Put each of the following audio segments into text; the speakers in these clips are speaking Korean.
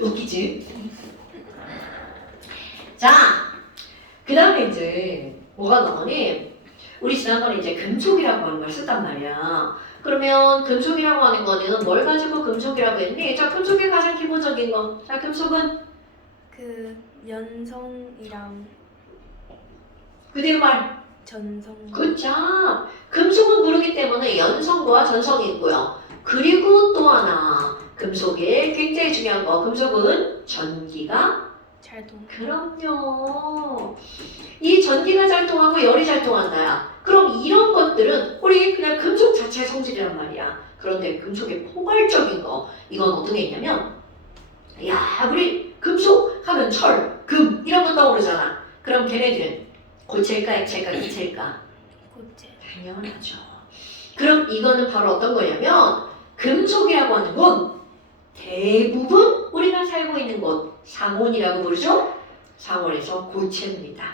웃기지? 자, 그 다음에 이제 뭐가 나오니? 우리 지난번에 이제 금속이라고 하는 걸 썼단 말이야. 그러면 금속이라고 하는 거는 뭘 가지고 금속이라고 했니? 자, 금속의 가장 기본적인 거. 자, 금속은 그 연성이랑 그대로 말. 전성. 그쵸? 금속은 구르기 때문에 연성과 전성이 있고요. 그리고 또 하나 금속에 굉장히 중요한 거. 금속은 전기가 잘동. 그럼요. 이 전기가 잘 통하고 열이 잘 통한다야. 그럼 이런 것들은 우리 그냥 금속 자체의 성질이란 말이야. 그런데 금속의 포괄적인 거 이건 어떤 게 있냐면 야 우리 금속 하면 철, 금 이런 거 떠오르잖아. 그럼 걔네들은 고체일까 액체일까 기체일까? 고체. 당연하죠. 그럼 이거는 바로 어떤 거냐면 금속이라고 하는 건 대부분 우리가 살고 있는 곳 상온이라고 부르죠? 상온에서 고체입니다.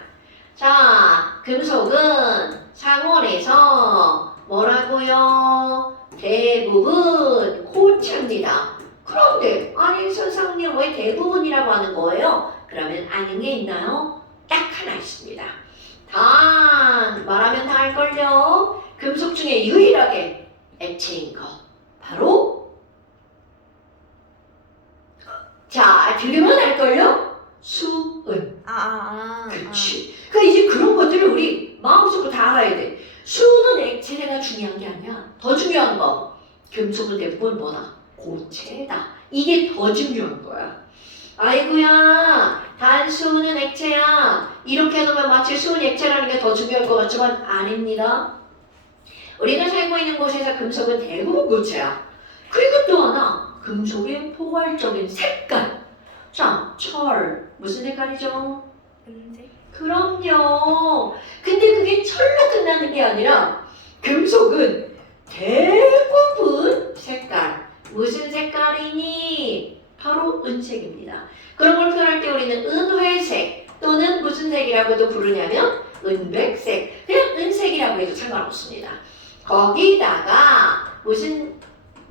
자, 금속은 상온에서 뭐라고요? 대부분 고체입니다. 그런데 아니 선생님 왜 대부분이라고 하는 거예요? 그러면 아는 게 있나요? 딱 하나 있습니다. 단 말하면 다 알걸요? 금속 중에 유일하게 액체인 거 바로 자 들으면 알걸요? 수은. 그렇지. 그러니까 이제 그런 것들을 우리 마음속으로 다 알아야 돼. 수는 액체가 중요한 게 아니야. 더 중요한 거 금속은 대부분 뭐다? 고체다. 이게 더 중요한 거야. 아이고야 단수는 액체야. 이렇게 해놓으면 마치 수은 액체라는 게 더 중요할 것 같지만 아닙니다. 우리가 살고 있는 곳에서 금속은 대부분 고체야. 그리고 또 하나 금속의 포괄적인 색깔. 자, 철 무슨 색깔이죠? 은색. 그럼요. 근데 그게 철로 끝나는 게 아니라 금속은 대부분 색깔. 무슨 색깔이니? 바로 은색입니다. 그런 걸 표현할 때 우리는 은회색 또는 무슨 색이라고도 부르냐면 은백색. 그냥 은색이라고 해도 상관없습니다. 거기다가 무슨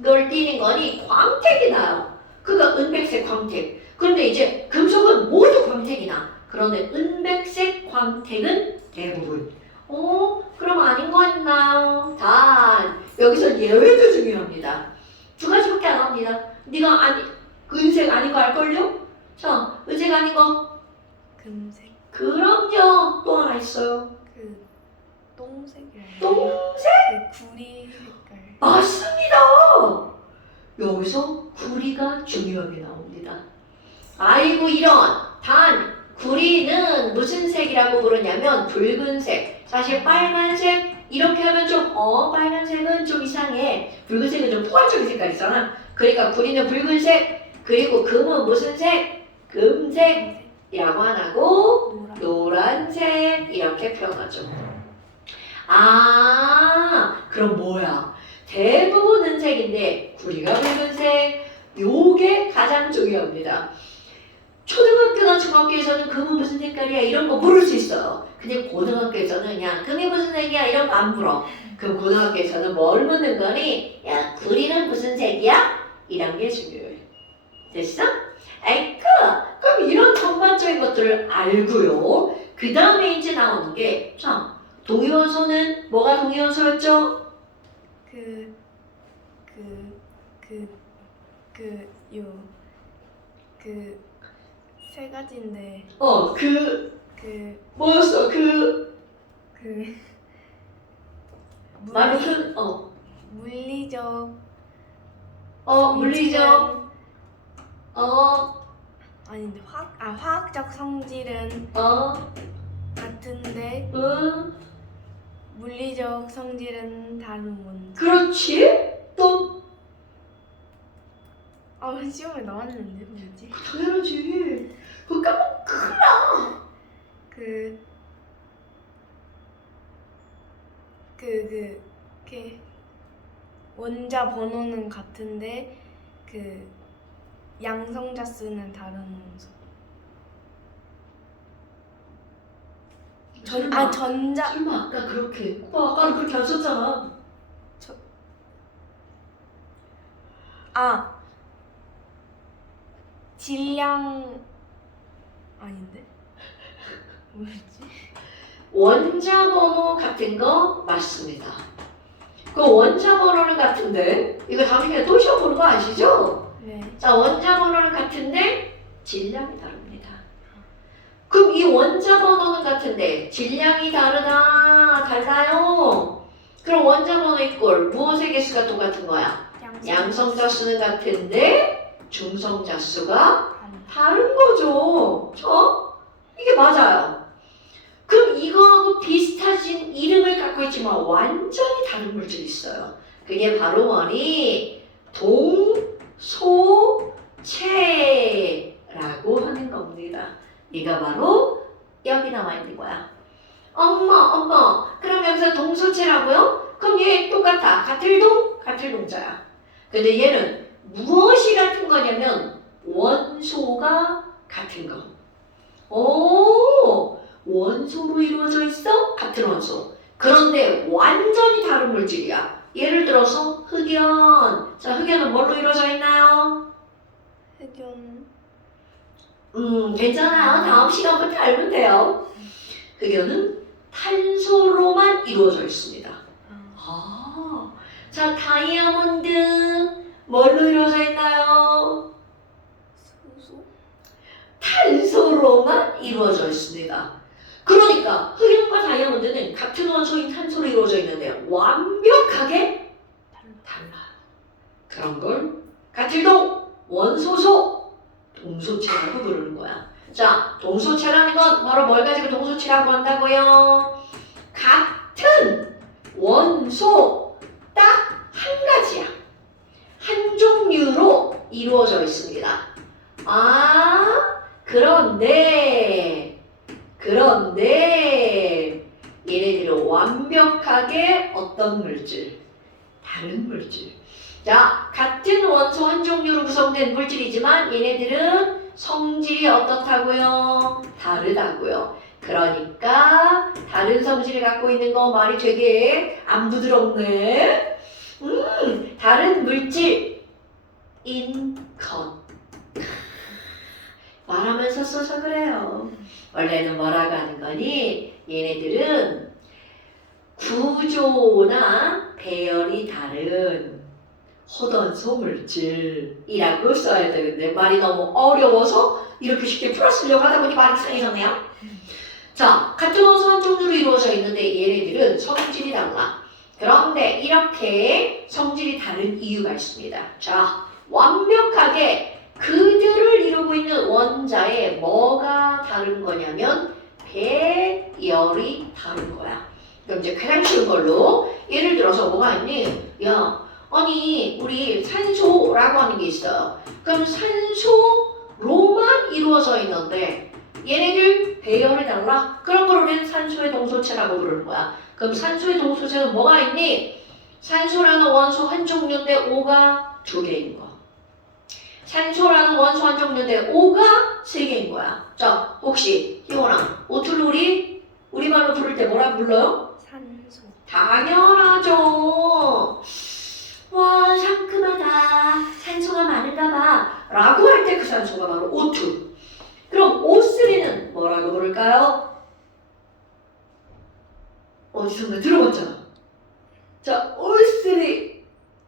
걸 띄는 거니? 광택이 나요. 그거 은백색 광택. 그런데 이제 금속은 모두 광택이 나. 그런데 은백색 광택은 대부분. 그럼 아닌 거 있나요? 단 여기서 예외도 중요합니다. 두 가지밖에 안 합니다. 네가 아니 은색 아닌 거 알걸요? 자, 은색 아닌 거. 금색. 그럼요. 또 하나 있어요. 그 똥색이랑. 똥색? 그 구리 색깔. 맞습니다. 여기서 구리가 중요하게 나옵니다. 아이고 이런. 단 구리는 무슨 색이라고 부르냐면 붉은색. 사실 빨간색 이렇게 하면 좀 빨간색은 좀 이상해. 붉은색은 좀 포괄적인 색깔이잖아. 그러니까 구리는 붉은색. 그리고 금은 무슨 색? 금색이라고 안 하고 노란색 이렇게 표현하죠. 그럼 뭐야? 대부분 은색인데 구리가 붉은색. 요게 가장 중요합니다. 초등학교나 중학교에서는 금은 무슨 색깔이야 이런 거 물을 수 있어요. 근데 고등학교에서는 그냥 금이 무슨 색이야 이런 거 안 물어. 그럼 고등학교에서는 뭘 묻는 거니? 야 구리는 무슨 색이야? 이런 게 중요해. 됐어? 아이쿠 그럼 이런 전반적인 것들을 알고요. 그 다음에 이제 나오는 게 자 동위원소는 뭐가 동위원소였죠? 세 가지인데 뭐였어? 말로 물리적 물리적 아닌데 화학적 성질은 같은데 물리적 성질은 다른 원소. 그렇지? 또 시험에 나왔는데 뭐지? 당연하지. 그거 까먹 큰일 나. 이렇게 원자 번호는 같은데 양성자 수는 다른 원소. 전자. 설마 아까 그렇게 오빠 아까는 그렇게 안 썼잖아. 질량 아닌데? 뭐였지? 원자 번호 같은 거 맞습니다. 그 원자 번호는 같은데 이거 나중에 또 시험 보는 거 아시죠? 네. 자, 원자 번호는 같은데 질량이 다릅니다. 그럼 이 원자 번호는 같은데 질량이 다르다, 달라요. 그럼 원자 번호 이꼴 무엇의 개수가 똑같은 거야? 양성자 수는 같은데 중성자 수가 다른 거죠. 이게 맞아요. 그럼 이거하고 비슷하신 이름을 갖고 있지만 완전히 다른 물질이 있어요. 그게 바로 뭐니? 동소체라고 하는 겁니다. 이가 바로 여기 나와 있는 거야. 엄마, 그럼 여기서 동소체라고요? 그럼 얘 똑같아. 같은 동? 같은 동자야. 근데 얘는 무엇이 같은 거냐면 원소가 같은 거. 오, 원소로 이루어져 있어? 같은 원소. 그런데 완전히 다른 물질이야. 예를 들어서 흑연. 자, 흑연은 뭘로 이루어져 있나요? 흑연. 괜찮아요. 다음 시간부터 알면 돼요. 흑연은 탄소로만 이루어져 있습니다. 자, 다이아몬드 뭘로 이루어져 있나요? 수소. 탄소로만 이루어져 있습니다. 그러니까 흑연과 다이아몬드는 같은 원소인 탄소로 이루어져 있는데 완벽하게 달라요. 그런 걸 같은 동, 원소소, 동소체라고 부르는 거야. 자, 동소체라는 건 바로 뭘 가지고 동소체라고 한다고요? 같은 원소 딱 한 가지야. 한 종류로 이루어져 있습니다. 그런데 얘네들은 완벽하게 어떤 물질? 다른 물질. 자, 같은 원소 한 종류로 구성된 물질이지만 얘네들은 성질이 어떻다고요? 다르다고요. 그러니까 다른 성질을 갖고 있는 거 말이 되게 안 부드럽네. 다른 물질인 것. 말하면서 써서 그래요. 원래는 뭐라고 하는 거니? 얘네들은 구조나 배열이 다른 호던소 물질이라고 써야 되는데 말이 너무 어려워서 이렇게 쉽게 풀어쓰려고 하다 보니 말이 이상해졌네요. 자, 같은 원소 한 종류로 이루어져 있는데 얘네들은 성질이 달라. 그런데 이렇게 성질이 다른 이유가 있습니다. 자, 완벽하게 그들을 이루고 있는 원자에 뭐가 다른 거냐면 배열이 다른 거야. 그럼 이제 가장 쉬운 걸로 예를 들어서 뭐가 있니? 야, 아니 우리 산소라고 하는 게 있어요. 그럼 산소로만 이루어져 있는데 얘네들 배열이 달라? 그런 걸 우리는 산소의 동소체라고 부르는 거야. 그럼 산소의 동소체는 뭐가 있니? 산소라는 원소 한 종류인데 O가 2개인 거. 산소라는 원소 한 종류인데 O가 3개인 거야. 자, 혹시 희원아, O2를 우리 말로 부를 때 뭐라 불러요? 산소. 당연하죠. 와, 상큼하다. 산소가 많은가 봐. 라고 할 때 그 산소가 바로 O2. 그럼 O3는 뭐라고 부를까요? 어디서 들어봤잖아. 자, O3.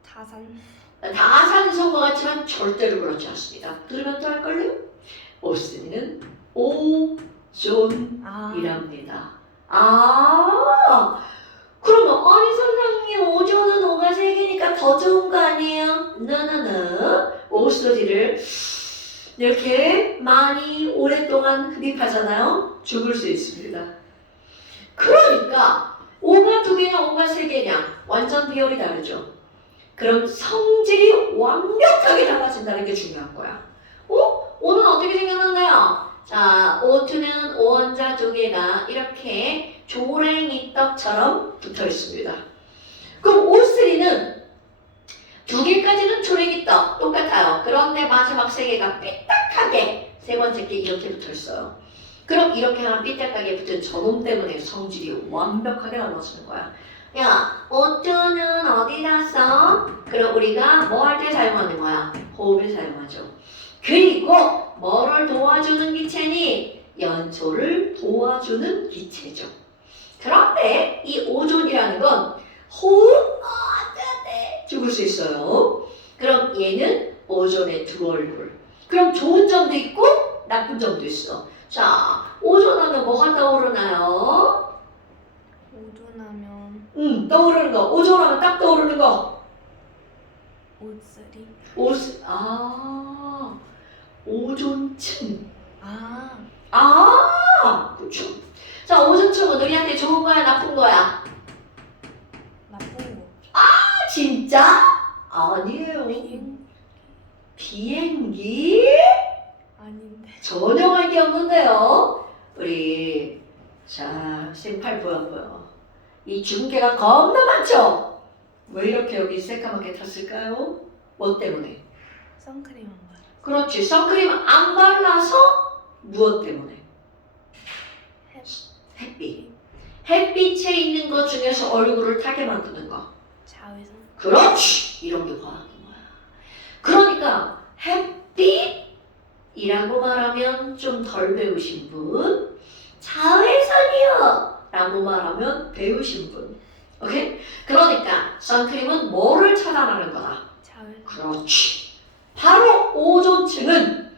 다산. 다산소인 것 같지만 절대로 그렇지 않습니다. 들으면 또 할걸요? O3는 오존이랍니다. 그러면 아니 선생님 오존은 O가 3개니까 더 좋은 거 아니에요? 노노노. O3를 이렇게 많이 오랫동안 흡입하잖아요. 죽을 수 있습니다. 그러니까 O가 2개냐 O가 3개냐 완전 비율이 다르죠. 그럼 성질이 완벽하게 달라진다는 게 중요한 거야. O는 어떻게 생겼는데요? 자, O2는 O원자 2개가 이렇게 조랭이 떡처럼 붙어 있습니다. 그럼 O3는 2개까지는 조랭이 떡 똑같아요. 그런데 마지막 3개가 삐딱하게 세 번째 게 이렇게 붙어 있어요. 그럼 이렇게 하면 삐딱하게 붙은 저놈 때문에 성질이 완벽하게 달라지는 거야. 야, 오조는 어디다 써? 그럼 우리가 뭐 할 때 사용하는 거야? 호흡을 사용하죠. 그리고 뭐를 도와주는 기체니? 연소를 도와주는 기체죠. 그런데 이 오존이라는 건 호흡, 안돼 죽을 수 있어요. 그럼 얘는 오존의 두 얼굴. 그럼 좋은 점도 있고 나쁜 점도 있어. 자, 오존하면 뭐가 떠오르나요? 오존하면 떠오르는 거. 오존하면 딱 떠오르는 거. 옷쓰리. 오존층. 그렇죠. 자, 오존층은 우리한테 좋은 거야, 나쁜 거야? 나쁜 거. 진짜? 아니에요. 비행기? 아닌데. 전혀 관계 없는데요. 우리 자, 생팔 보여. 이 중계가 겁나 많죠? 왜 이렇게 여기 새까맣게 탔을까요? 뭐 때문에? 선크림 한 번. 그렇지. 선크림 안 발라서 무엇 때문에? 햇빛. 햇빛에 있는 것 중에서 얼굴을 타게 만드는 거. 자외선. 그렇지. 이런 게 과학인 거야. 그러니까 햇빛이라고 말하면 좀 덜 배우신 분, 자외선이요 라고 말하면 배우신 분. 오케이? 그러니까 선크림은 뭐를 차단하는 거다? 자외선. 그렇지. 바로 오존층은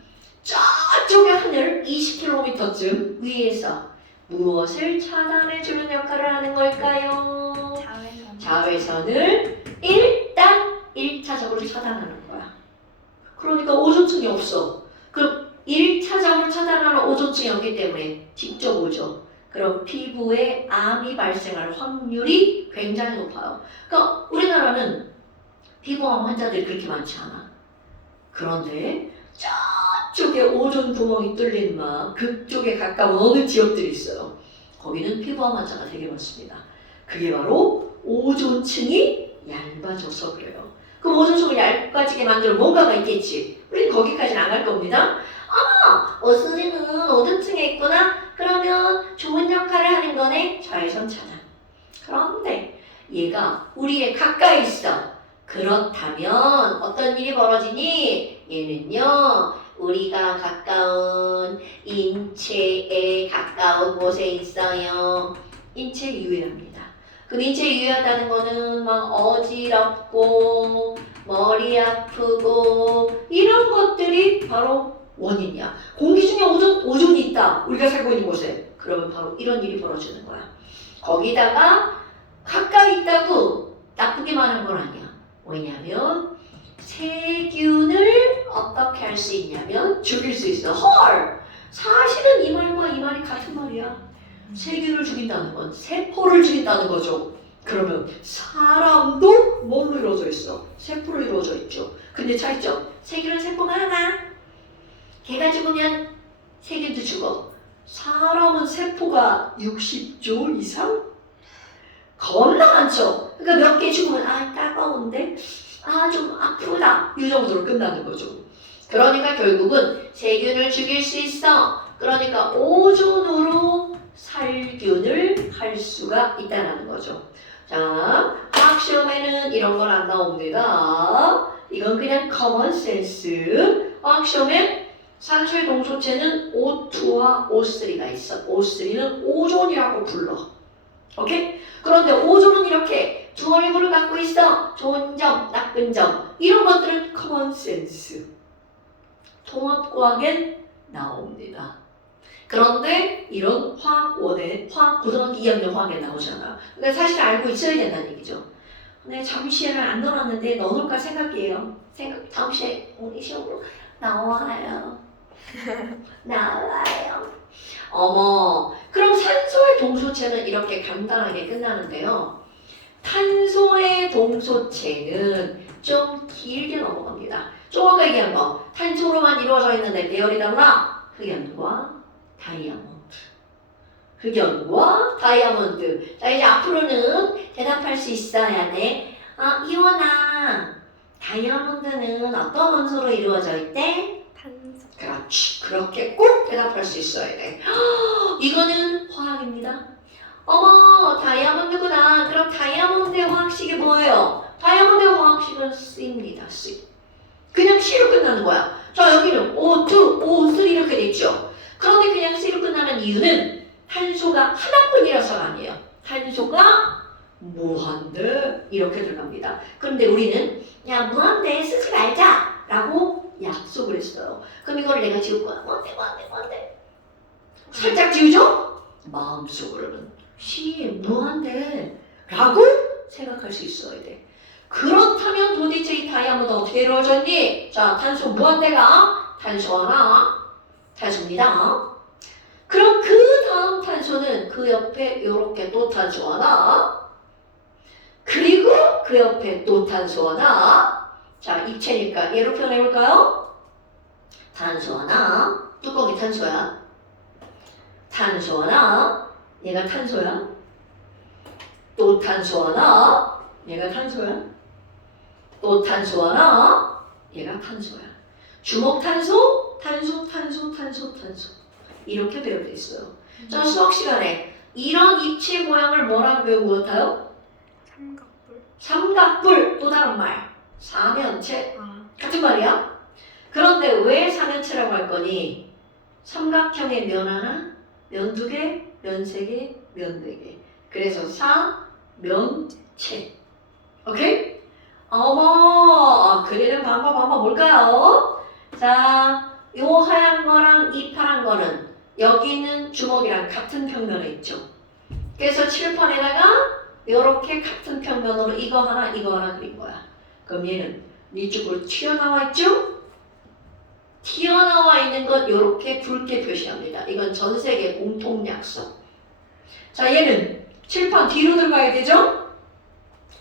저쪽의 하늘 20km쯤 위에서 무엇을 차단해주는 역할을 하는 걸까요? 자외선. 자외선을 일단 1차적으로 차단하는 거야. 그러니까 오존층이 없어. 그럼 1차적으로 차단하는 오존층이 없기 때문에 직접 오죠. 그럼 피부에 암이 발생할 확률이 굉장히 높아요. 그러니까 우리나라는 피부암 환자들이 그렇게 많지 않아. 그런데 저쪽에 오존 구멍이 뚫린 막 그쪽에 가까운 어느 지역들이 있어요. 거기는 피부암 환자가 되게 많습니다. 그게 바로 오존층이 얇아져서 그래요. 그럼 오존층을 얇아지게 만들 뭔가가 있겠지. 우린 거기까지는 안 갈 겁니다. 오스리는 오존층에 있구나. 그러면 좋은 역할을 하는 거네. 자외선 차단. 그런데 얘가 우리에 가까이 있어. 그렇다면 어떤 일이 벌어지니? 얘는요, 우리가 가까운 인체에 가까운 곳에 있어요. 인체 유해합니다. 그 인체 유해하다는 거는 막 어지럽고 머리 아프고 이런 것들이 바로 원인이야. 공기 중에 오존이 있다. 우리가 살고 있는 곳에. 그러면 바로 이런 일이 벌어지는 거야. 거기다가 가까이 있다고 나쁘기만 한 건 아니야. 왜냐면 세균을 어떻게 할 수 있냐면 죽일 수 있어. 헐! 사실은 이 말과 이 말이 같은 말이야. 세균을 죽인다는 건 세포를 죽인다는 거죠. 그러면 사람도 뭘로 이루어져 있어? 세포로 이루어져 있죠. 근데 차이점. 세균은 세포가 하나. 개가 죽으면 세균도 죽어. 사람은 세포가 60조 이상? 겁나 많죠. 그러니까 몇 개 죽으면 따가운데? 좀 아프다. 이 정도로 끝나는 거죠. 그러니까 결국은 세균을 죽일 수 있어. 그러니까 오존으로 살균을 할 수가 있다는 거죠. 자, 화학시험에는 이런 건 안 나옵니다. 이건 그냥 커먼 센스. 화학시험에 산소의 동소체는 O2와 O3가 있어. O3는 오존이라고 불러. 오케이? 그런데 오존은 이렇게 두 얼굴을 갖고 있어. 좋은 점, 나쁜 점. 이런 것들은 커먼 센스. 통합과학엔 나옵니다. 그런데 이런 화학원에, 고등학교 2학년 화학에 나오잖아. 그러니까 사실 알고 있어야 된다는 얘기죠. 근데 잠시에는 안 넣어놨는데 넣어놓을까 생각해요. 다음 시에 우리 시험으로 나와요. 나와요. 어머, 그럼 산소의 동소체는 이렇게 간단하게 끝나는데요. 탄소의 동소체는 좀 길게 넘어갑니다. 좀 아까 얘기한 거, 탄소로만 이루어져 있는데 배열이다구나. 흑연과 다이아몬드. 흑연과 다이아몬드. 자, 이제 앞으로는 대답할 수 있어야 돼. 이원아, 다이아몬드는 어떤 원소로 이루어져 있대? 탄소. 그렇지. 그렇게 꼭 대답할 수 있어야 돼. 이거는 화학입니다. 어머, 다이아몬드구나. 그럼 다이아몬드의 화학식이 뭐예요? 다이아몬드의 화학식은 C입니다. C. 그냥 C로 끝나는 거야. 자, 여기는 O2, O3 이렇게 돼 있죠. 그런데 그냥 C로 끝나는 이유는 탄소가 하나뿐이라서가 아니에요. 탄소가 무한대 이렇게 들어갑니다. 그런데 우리는 야 무한대 쓰지 말자 라고 약속을 했어요. 그럼 이걸 내가 지울 거야. 무한대 살짝 지우죠? 마음속으로는 시 무한대 라고 생각할 수 있어야 돼. 그렇다면 도대체 이 다이아몬드 어떻게 이루어졌니? 자, 탄소 무한대가 탄소 하나, 탄소입니다. 그럼 그 다음 탄소는 그 옆에 이렇게 또 탄소 하나, 그리고 그 옆에 또 탄소 하나. 자, 입체니까 얘로 표현해볼까요? 탄소 하나, 뚜껑이 탄소야. 탄소 하나, 얘가 탄소야. 또 탄소 하나, 얘가 탄소야. 또 탄소 하나, 얘가 탄소야. 주먹탄소, 탄소. 이렇게 배우돼 있어요. 자, 수학 시간에 이런 입체 모양을 뭐라고 배운 것 같아요? 삼각뿔. 삼각뿔, 또 다른 말. 사면체. 아, 같은 말이야. 그런데 왜 사면체라고 할 거니? 삼각형의 면 하나, 면 두 개, 면 세 개, 면 네 개. 그래서 사면체. 오케이? 어머, 그리는 방법 한번 볼까요? 자, 요 하얀 거랑 이 파란 거는 여기 있는 주먹이랑 같은 평면에 있죠. 그래서 칠판에다가 이렇게 같은 평면으로 이거 하나 그린 거야. 그럼 얘는 이쪽으로 튀어나와 있죠? 튀어나와 있는 것 이렇게 붉게 표시합니다. 이건 전 세계 공통 약속. 자, 얘는 칠판 뒤로 들어가야 되죠?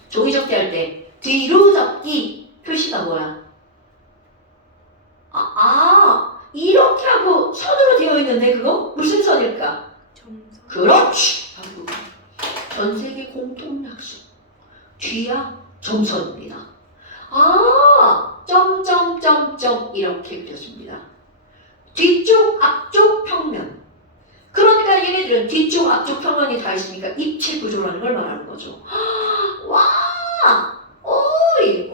종이 접기 할 때 뒤로 접기 표시가 뭐야? 이렇게 하고 선으로 되어 있는데 그거 무슨 선일까? 점선. 그렇지. 바로 그거. 전 세계 공통 약속. 뒤야 점선입니다. 점점점점 이렇게 그려집니다. 뒤쪽, 앞쪽 평면. 그러니까 얘네들은 뒤쪽, 앞쪽 평면이 다 있으니까 입체 구조라는 걸 말하는 거죠. 와, 오이,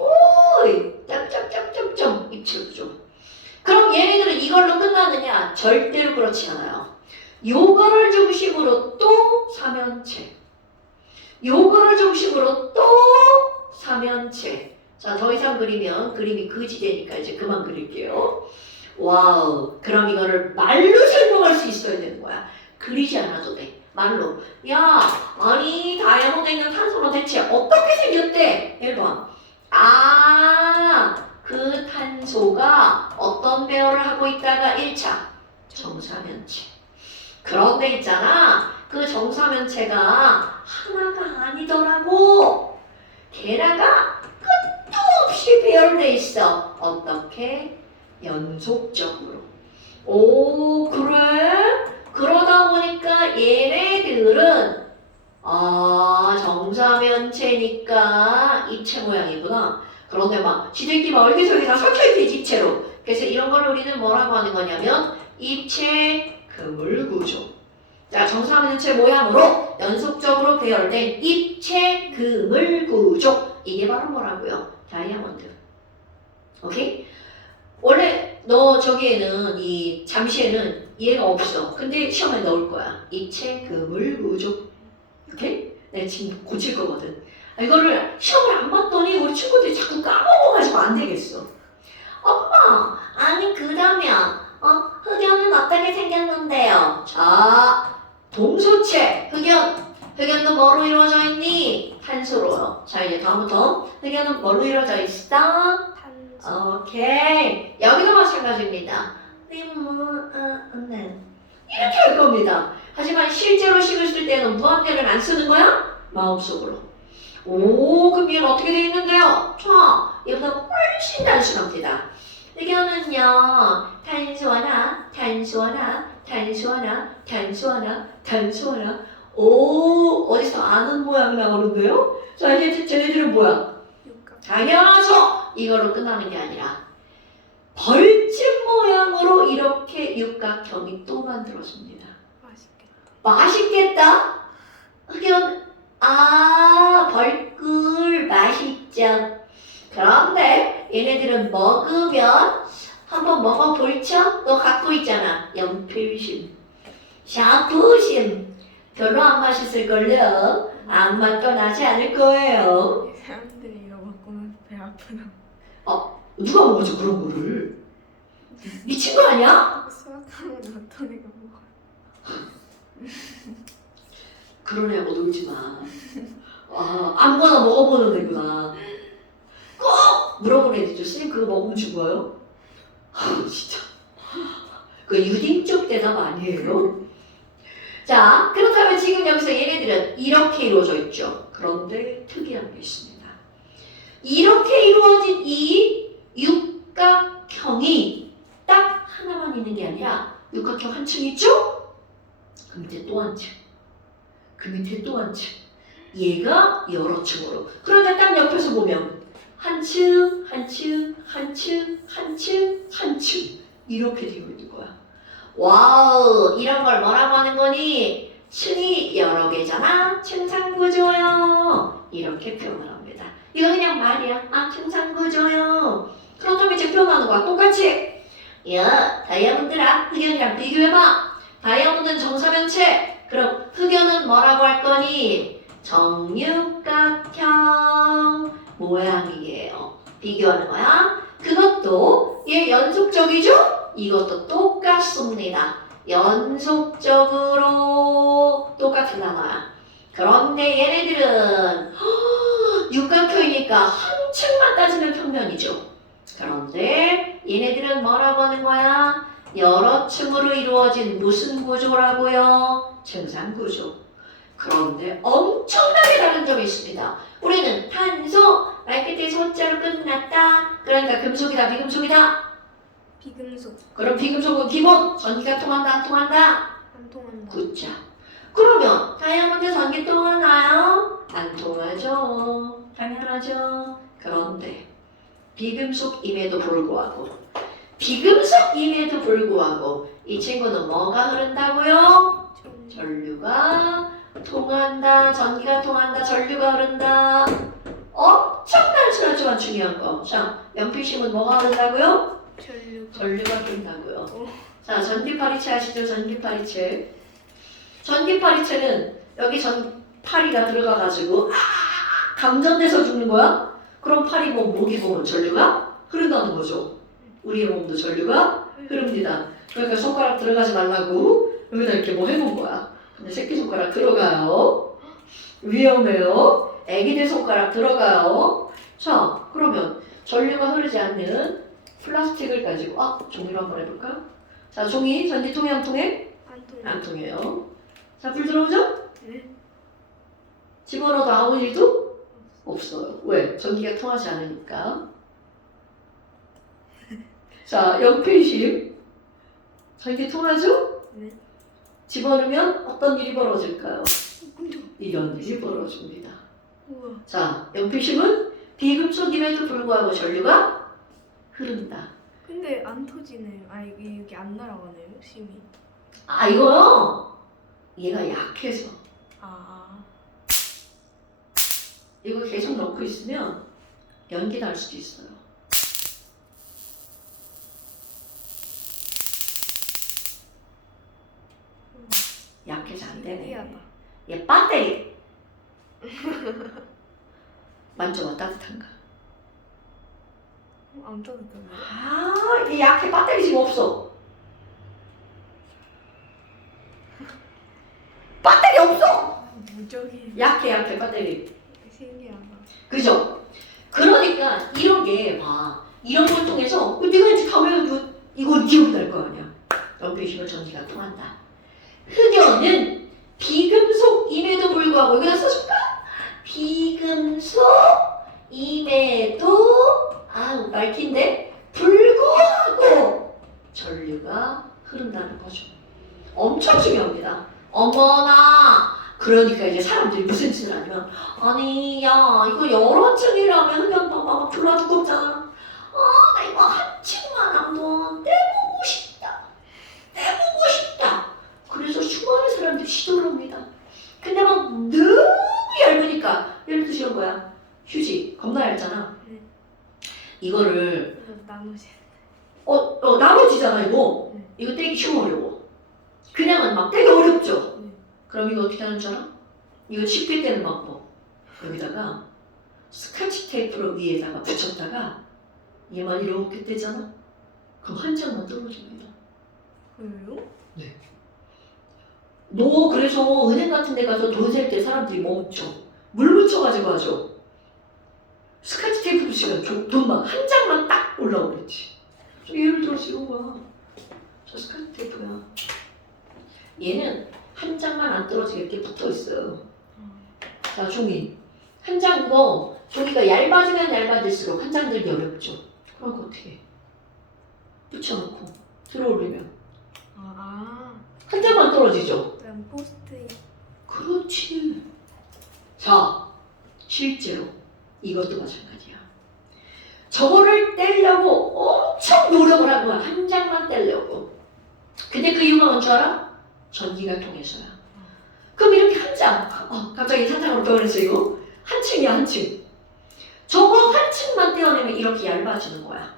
점점점점점 입체 구조. 그럼 얘네들은 이걸로 끝나느냐? 절대로 그렇지 않아요. 요거를 중심으로 또 사면체. 요거를 중심으로 또 사면체. 자, 더 이상 그리면 그림이 거지되니까 이제 그만 그릴게요. 와우. 그럼 이거를 말로 설명할 수 있어야 되는 거야. 그리지 않아도 돼. 말로. 야, 아니 다이아몬드에 있는 탄소는 대체 어떻게 생겼대? 1번. 그 탄소가 어떤 배열을 하고 있다가 1차 정사면체. 그런데 있잖아, 그 정사면체가 하나가 아니더라고. 게다가 끝도 없이 배열돼 있어. 어떻게? 연속적으로. 오, 그래? 그러다 보니까 얘네들은 정사면체니까 입체 모양이구나. 그런데 막 지들끼리 막 얼기설기 다 섞여있지 입체로. 그래서 이런 걸 우리는 뭐라고 하는 거냐면 입체 그물 구조. 자, 정사면체 모양으로 연속적으로 배열된 입체 그물 구조. 이게 바로 뭐라고요? 다이아몬드. 오케이? 원래 너 저기에는 이 잠시에는 얘가 없어. 근데 시험에 넣을 거야. 입체 그물 구조. 오케이? 내가 지금 고칠 거거든. 이거를 시험을 안 봤더니 우리 친구들이 자꾸 까먹어가지고 안 되겠어. 엄마, 아니 그러면 흑연은 어떻게 생겼는데요? 자, 동소체 흑연도 뭐로 이루어져 있니? 탄소로요. 자, 이제 다음부터 흑연은 뭐로 이루어져 있어? 탄소. 오케이. 여기도 마찬가지입니다. 이렇게 할 겁니다. 하지만 실제로 식을 쓸 때는 무한대를 안 쓰는 거야? 마음속으로. 오, 그럼 얘는 어떻게 되어 있는데요? 자, 얘보다 훨씬 단순합니다. 흑연은요, 탄소 하나. 오, 어디서 아는 모양 나오는데요? 자, 이제 쟤네들은 뭐야? 육각. 당연하죠. 이걸로 끝나는 게 아니라 벌집 모양으로 이렇게 육각형이 또 만들어집니다. 맛있겠다. 맛있겠다? 흑연, 벌꿀 맛있죠. 그런데 얘네들은 먹으면 한번 먹어볼 척? 너 갖고 있잖아. 연필심, 샤프심. 별로 안 맛있을걸요? 아무 맛도 나지 않을 거예요. 사람들이 이거 먹고 나서 배 아프다. 누가 먹어줘 그런 거를? 미친 거 아니야? 수학하면 어떤 애가 먹어? 그런 애하고 놀지 마. 아무거나 먹어보는 애구나. 꼭 물어보는 애들 쌤 그거 먹으면 죽어요? 진짜. 그 유딩 쪽 대답 아니에요? 자, 그렇다면 지금 여기서 얘네들은 이렇게 이루어져 있죠. 그런데 특이한 게 있습니다. 이렇게 이루어진 이 육각형이 딱 하나만 있는 게 아니라 육각형 한 층 있죠? 그 밑에 또 한 층. 그 밑에 또 한 층. 얘가 여러 층으로. 그런데 딱 옆에서 보면 한 층, 한 층, 한 층, 한 층, 한 층. 이렇게 되어 있는 거야. 와우, 이런 걸 뭐라고 하는 거니? 층이 여러 개잖아. 층상구조요. 이렇게 표현을 합니다. 이거 그냥 말이야. 층상구조요. 그렇다면 이제 표현하는 거야. 똑같이. 야, 다이아몬드랑 흑연이랑 비교해봐. 다이아몬드는 정사면체. 그럼 흑연은 뭐라고 할 거니? 정육각형 모양이에요. 비교하는 거야. 그것도 얘 연속적이죠? 이것도 똑같습니다. 연속적으로 똑같은 단어야. 그런데 얘네들은 육각형이니까 한 층만 따지면 평면이죠. 그런데 얘네들은 뭐라고 하는 거야? 여러 층으로 이루어진 무슨 구조라고요? 층상구조. 그런데 엄청나게 다른 점이 있습니다. 우리는 탄소, 말 끝에 소자로 끝났다. 그러니까 금속이다, 비금속이다. 비금속. 그럼 비금속은 기본 전기가 통한다, 안 통한다? 안 통한다. 굿자. 그러면 다이아몬드 전기 통하나요? 안 통하죠. 당연하죠. 그런데 비금속임에도 불구하고 이 친구는 뭐가 흐른다고요? 전류가 통한다, 전기가 통한다, 전류가 흐른다. 엄청 단순하지만 중요한 거. 자, 연필심은 뭐가 흐른다고요? 전류가 흐른다고요. 자, 전기파리채 아시죠? 전기파리채. 전기파리채는 여기 파리가 들어가가지고 감전돼서 죽는 거야? 그럼 파리 목이 보면 전류가 흐른다는 거죠. 우리의 몸도 전류가 흐릅니다. 그러니까 손가락 들어가지 말라고 여기다 이렇게 뭐 해놓은 거야. 근데 새끼손가락 들어가요. 위험해요. 애기들 손가락 들어가요. 자, 그러면 전류가 흐르지 않는 플라스틱을 가지고 종이로 한번 해볼까? 자, 종이 전기 통해 안 통해? 안 통해요. 자, 불 들어오죠? 네. 집어넣어도 아무 일도 없어요. 왜? 전기가 통하지 않으니까. 자, 연필심 전기 통하죠? 네. 집어넣으면 어떤 일이 벌어질까요? 깜짝. 이런 일이 벌어집니다. 우와. 자, 연필심은 비금속임에도 불구하고 전류가 흐른다. 근데 안 터지네요. 이게 안 날아가네요. 심이. 이거요? 얘가 약해서. 이거 계속 넣고 있으면 연기 날 수도 있어요. 약해서 안 되네. 신기하다. 얘 배터리. 만져봐, 따뜻한가? 안 따뜻하네. 이게 약해. 배터리 지금 없어. 배터리 없어. 무적이. 약해 배터리. 신기하다. 그죠? 그러니까 이런 게 이런 걸 통해서 네가 이제 가면 이거 기억이 날 거 아니야. 연필심은 전기가 통한다. 흑연은 비금속임에도 불구하고 여기다 써줄까? 비금속임에도 말긴데 불구하고 전류가 흐른다는 거죠. 엄청 중요합니다. 어머나. 그러니까 이제 사람들이 무슨 짓을 하냐면 야 이거 여러 층이라면 흑연 봐봐 졸라 두껍잖아. 나 이거 한 층만 한번 떼보고 싶다. 그래서 수많은 사람들이 시도를 합니다. 근데 막 늘 이거를 나누지. 나눠지잖아 이거. 네. 이거 떼기 좀 어려워. 그냥은 막 떼기 어렵죠. 네. 그럼 이거 어떻게 하는 줄 알아? 이거 쉽게 떼는 방법. 여기다가 스카치 테이프를 위에다가 붙였다가 얘만 이렇게 떼잖아. 그럼 한 장만 떨어집니다. 그래요? 너 그래서 은행 같은 데 가서 돈 셀 때 사람들이 뭐 묻혀? 물 묻혀가지고 하죠. 스카치 테이프 붙이면 돈만 한 장만 딱 올라오겠지. 예를 들어서 이런 거야. 저 스카치 테이프야. 얘는 한 장만 안 떨어지게 이렇게 붙어 있어요. 자, 종이. 한 장 그거 종이가 얇아지면 얇아질수록 한 장 들기 어렵죠. 그럼 그거 어떻게 해? 붙여놓고 들어올리면 한 장만 떨어지죠. 그럼 포스트잇. 그렇지. 자, 실제로 이것도 마찬가지야. 저거를 떼려고 엄청 노력을 한 거야. 한 장만 떼려고. 근데 그 이유가 뭔 줄 알아? 전기가 통해서야. 그럼 이렇게 한 장. 갑자기 상상으로 떠오르면서 이거 한 층이야, 한 층. 저거 한 층만 떼어내면 이렇게 얇아지는 거야.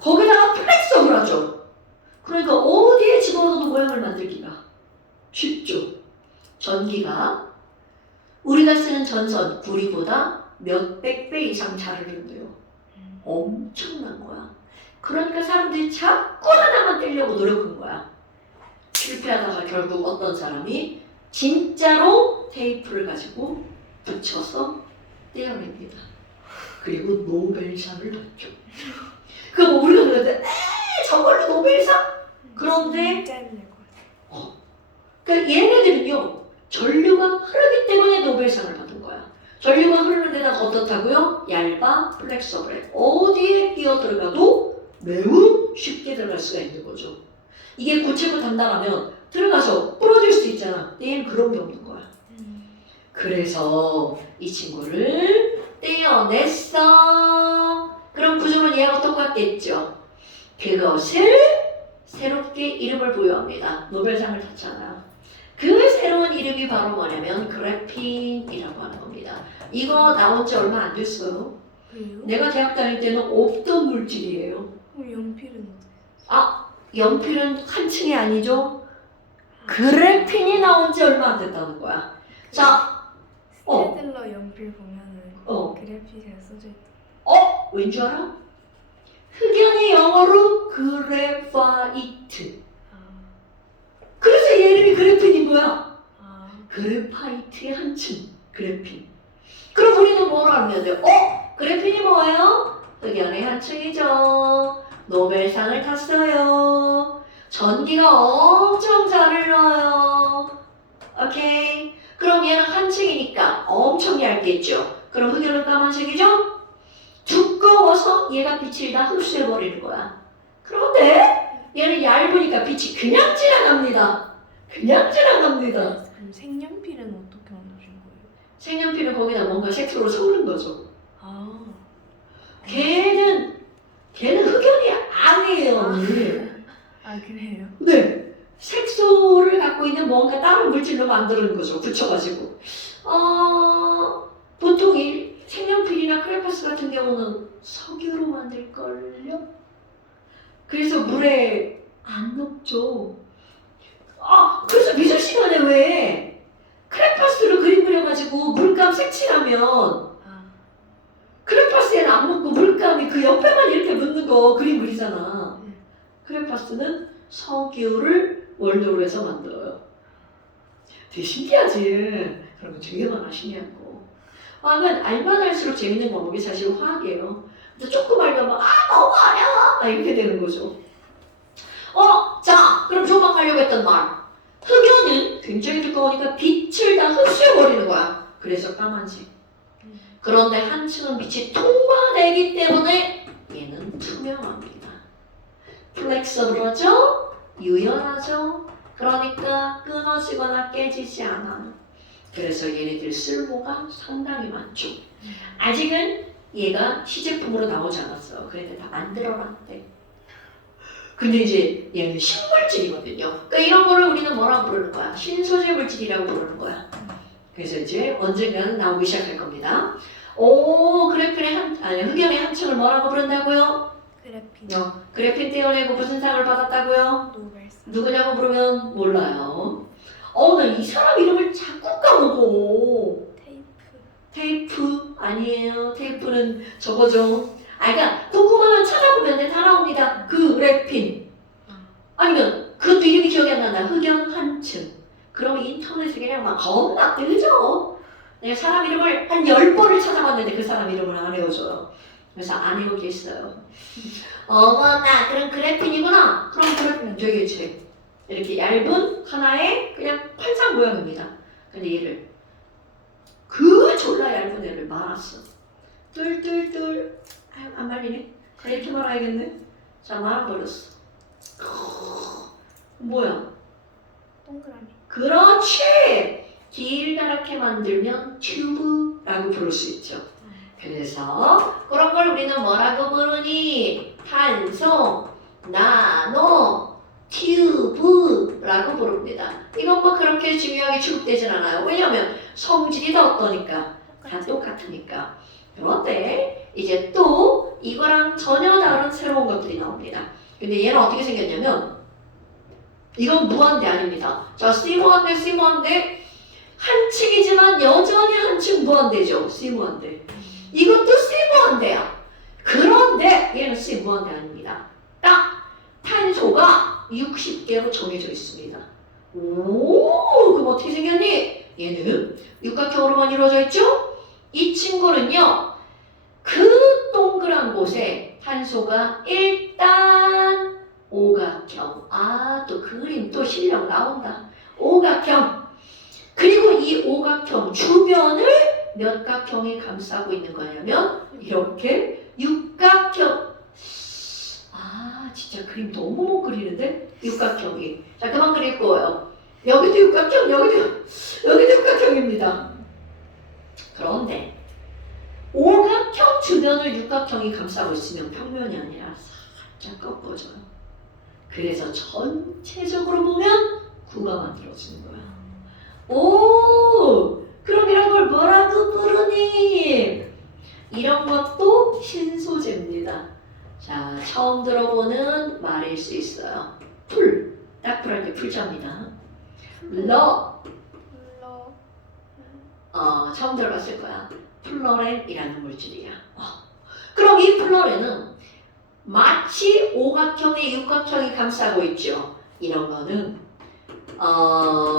거기다가 플렉서블 하죠. 그러니까 어디에 집어넣어도 모양을 만들기가 쉽죠. 전기가 우리가 쓰는 전선 구리보다 몇백 배 이상 잘 흐른대요. 엄청난 거야. 그러니까 사람들이 자꾸 하나만 떼려고 노력한 거야. 실패하다가 결국 어떤 사람이 진짜로 테이프를 가지고 붙여서 떼어냅니다. 그리고 노벨상을 받죠. 그거 우리가 그러는데 저걸로 노벨상? 그런데 그러니까 얘네들은요 전류가 흐르기 때문에 노벨상을 받은 거야. 전류가 흐르는 데다가 어떻다고요? 얇아, 플렉서블해. 어디에 끼어 들어가도 매우 쉽게 들어갈 수가 있는 거죠. 이게 고체고 단단하면 들어가서 부러질 수 있잖아. 얘는 그런 게 없는 거야. 그래서 이 친구를 떼어냈어. 그럼 구조는 얘하고 똑같겠죠. 그것을 새롭게 이름을 부여합니다. 노벨상을 탔잖아. 그 새로운 이름이 바로 뭐냐면 그래핀이라고 하는 겁니다. 이거 나온 지 얼마 안 됐어요. 그래요? 내가 대학 다닐 때는 없던 물질이에요. 그럼 연필은 연필은 한 층이 아니죠. 그래핀이 나온 지 얼마 안 됐다는 거야. 자, 스테들러 연필 보면은 그래피가 써져 있다. 왠 줄 알아? 흑연의 영어로 그래파이트. 그래서 얘 이름이 그래핀인 거야. 그래파이트의 한층, 그래핀. 그럼 우리는 뭐로 알면 돼요? 그래핀이 뭐예요? 흑연의 한층이죠. 노벨상을 탔어요. 전기가 엄청 잘 흘러요. 오케이. 그럼 얘는 한층이니까 엄청 얇겠죠. 그럼 흑연은 까만색이죠? 두꺼워서 얘가 빛을 다 흡수해버리는 거야. 그런데 얘는 얇으니까 빛이 그냥 지나갑니다. 그냥 지나갑니다. 그럼 색연필은 어떻게 만드신 거예요? 색연필은 거기다 뭔가 색소를 섞는 거죠. 걔는 흑연이 아니에요. 언니. 그래요? 네. 색소를 갖고 있는 뭔가 다른 물질로 만드는 거죠. 붙여가지고. 보통 이 색연필이나 크레파스 같은 경우는 석유로 만들걸요? 그래서 물에 안 녹죠. 그래서 미술 시간에 왜 크레파스로 그림 그려가지고 물감 색칠하면 크레파스에는 안 묻고 물감이 그 옆에만 이렇게 묻는 거 그림 그리잖아. 크레파스는 석유를 원료로 해서 만들어요. 되게 신기하지? 그런 거 되게 많아, 신기한 거. 화학은 알면 할수록 재밌는 과목이 사실 화학이에요. 근데 조금 알면 너무 어려워! 이렇게 되는 거죠. 자, 그럼 조금 하려고 했던 말. 흑연은 굉장히 두꺼우니까 빛을 다 흡수해버리는 거야. 그래서 까만색. 그런데 한층은 빛이 통과되기 때문에 얘는 투명합니다. 플렉서블하죠? 유연하죠? 그러니까 끊어지거나 깨지지 않아요. 그래서 얘네들 쓸모가 상당히 많죠. 아직은 얘가 시제품으로 나오지 않았어. 그런데 다 만들어놨대. 근데 이제 얘는 신물질이거든요. 그러니까 이런 거를 우리는 뭐라고 부르는 거야? 신소재 물질이라고 부르는 거야. 그래서 이제 언젠가는 나오기 시작할 겁니다. 오, 흑연의 한층을 뭐라고 부른다고요? 그래핀. 그래핀 떼어내고 무슨 상을 받았다고요? 노벨상. 누구냐고 물으면 몰라요. 나 이 사람 이름을 자꾸 까먹어. 테이프 아니에요. 테이프는 저거죠. 그러니까 궁금하면 찾아보면 다 나옵니다. 그래핀. 아니면 그것도 이름이 기억이 안 난다. 흑연 한층. 그럼 인터넷에 그냥 막 겁나 뜨죠. 내가 사람 이름을 한 10번을 찾아봤는데 그 사람 이름을 안 외워줘요. 그래서 안 외우겠어요. 어머나 그럼 그래핀이구나. 그럼 그래핀은 되겠지. 이렇게 얇은 하나의 그냥 팔짱 모양입니다. 근데 얘를 그 졸라 얇은 애를 말았어. 뚫뚫뚫. 안 말리네. 이렇게 말아야겠네. 자, 말아버렸어. 뭐야? 동그라미. 그렇지! 길다랗게 만들면 튜브라고 부를 수 있죠. 그래서 그런 걸 우리는 뭐라고 부르니? 탄소, 나노, 튜브라고 부릅니다. 이건 뭐 그렇게 중요하게 취급되진 않아요. 왜냐면 성질이 다 어떠니까? 다 똑같으니까. 그런데 이제 또 이거랑 전혀 다른 새로운 것들이 나옵니다. 근데 얘는 어떻게 생겼냐면 이건 무한대 아닙니다. 자, C 무한대 한층이지만 여전히 한층 무한대죠. C 무한대. 이것도 C 무한대야. 그런데 얘는 C 무한대 아닙니다. 딱 탄소가 60개로 정해져 있습니다. 오, 그럼 어떻게 생겼니? 얘는 육각형으로만 이루어져 있죠? 이 친구는요, 그 동그란 곳에 탄소가 일단 오각형. 또 그림 또 실력 나온다. 오각형. 그리고 이 오각형 주변을 몇 각형이 감싸고 있는 거냐면 이렇게 육각형. 진짜 그림 너무 못 그리는데? 육각형이. 자, 그만 그릴 거예요. 여기도 육각형, 여기도 육각형입니다. 그런데 오각형 주변을 육각형이 감싸고 있으면 평면이 아니라 살짝 꺾어져요. 그래서 전체적으로 보면 구가 만들어지는 거야. 오, 그럼 이런 걸 뭐라고 부르니? 이런 것도 신소재입니다. 자, 처음 들어보는 말일 수 있어요. 풀, 딱풀할 때 풀자입니다. 처음 들어봤을 거야. 플로렌이라는 물질이야. 그럼 이 플로렌은 마치 오각형의 육각형이 감싸고 있죠. 이런 거는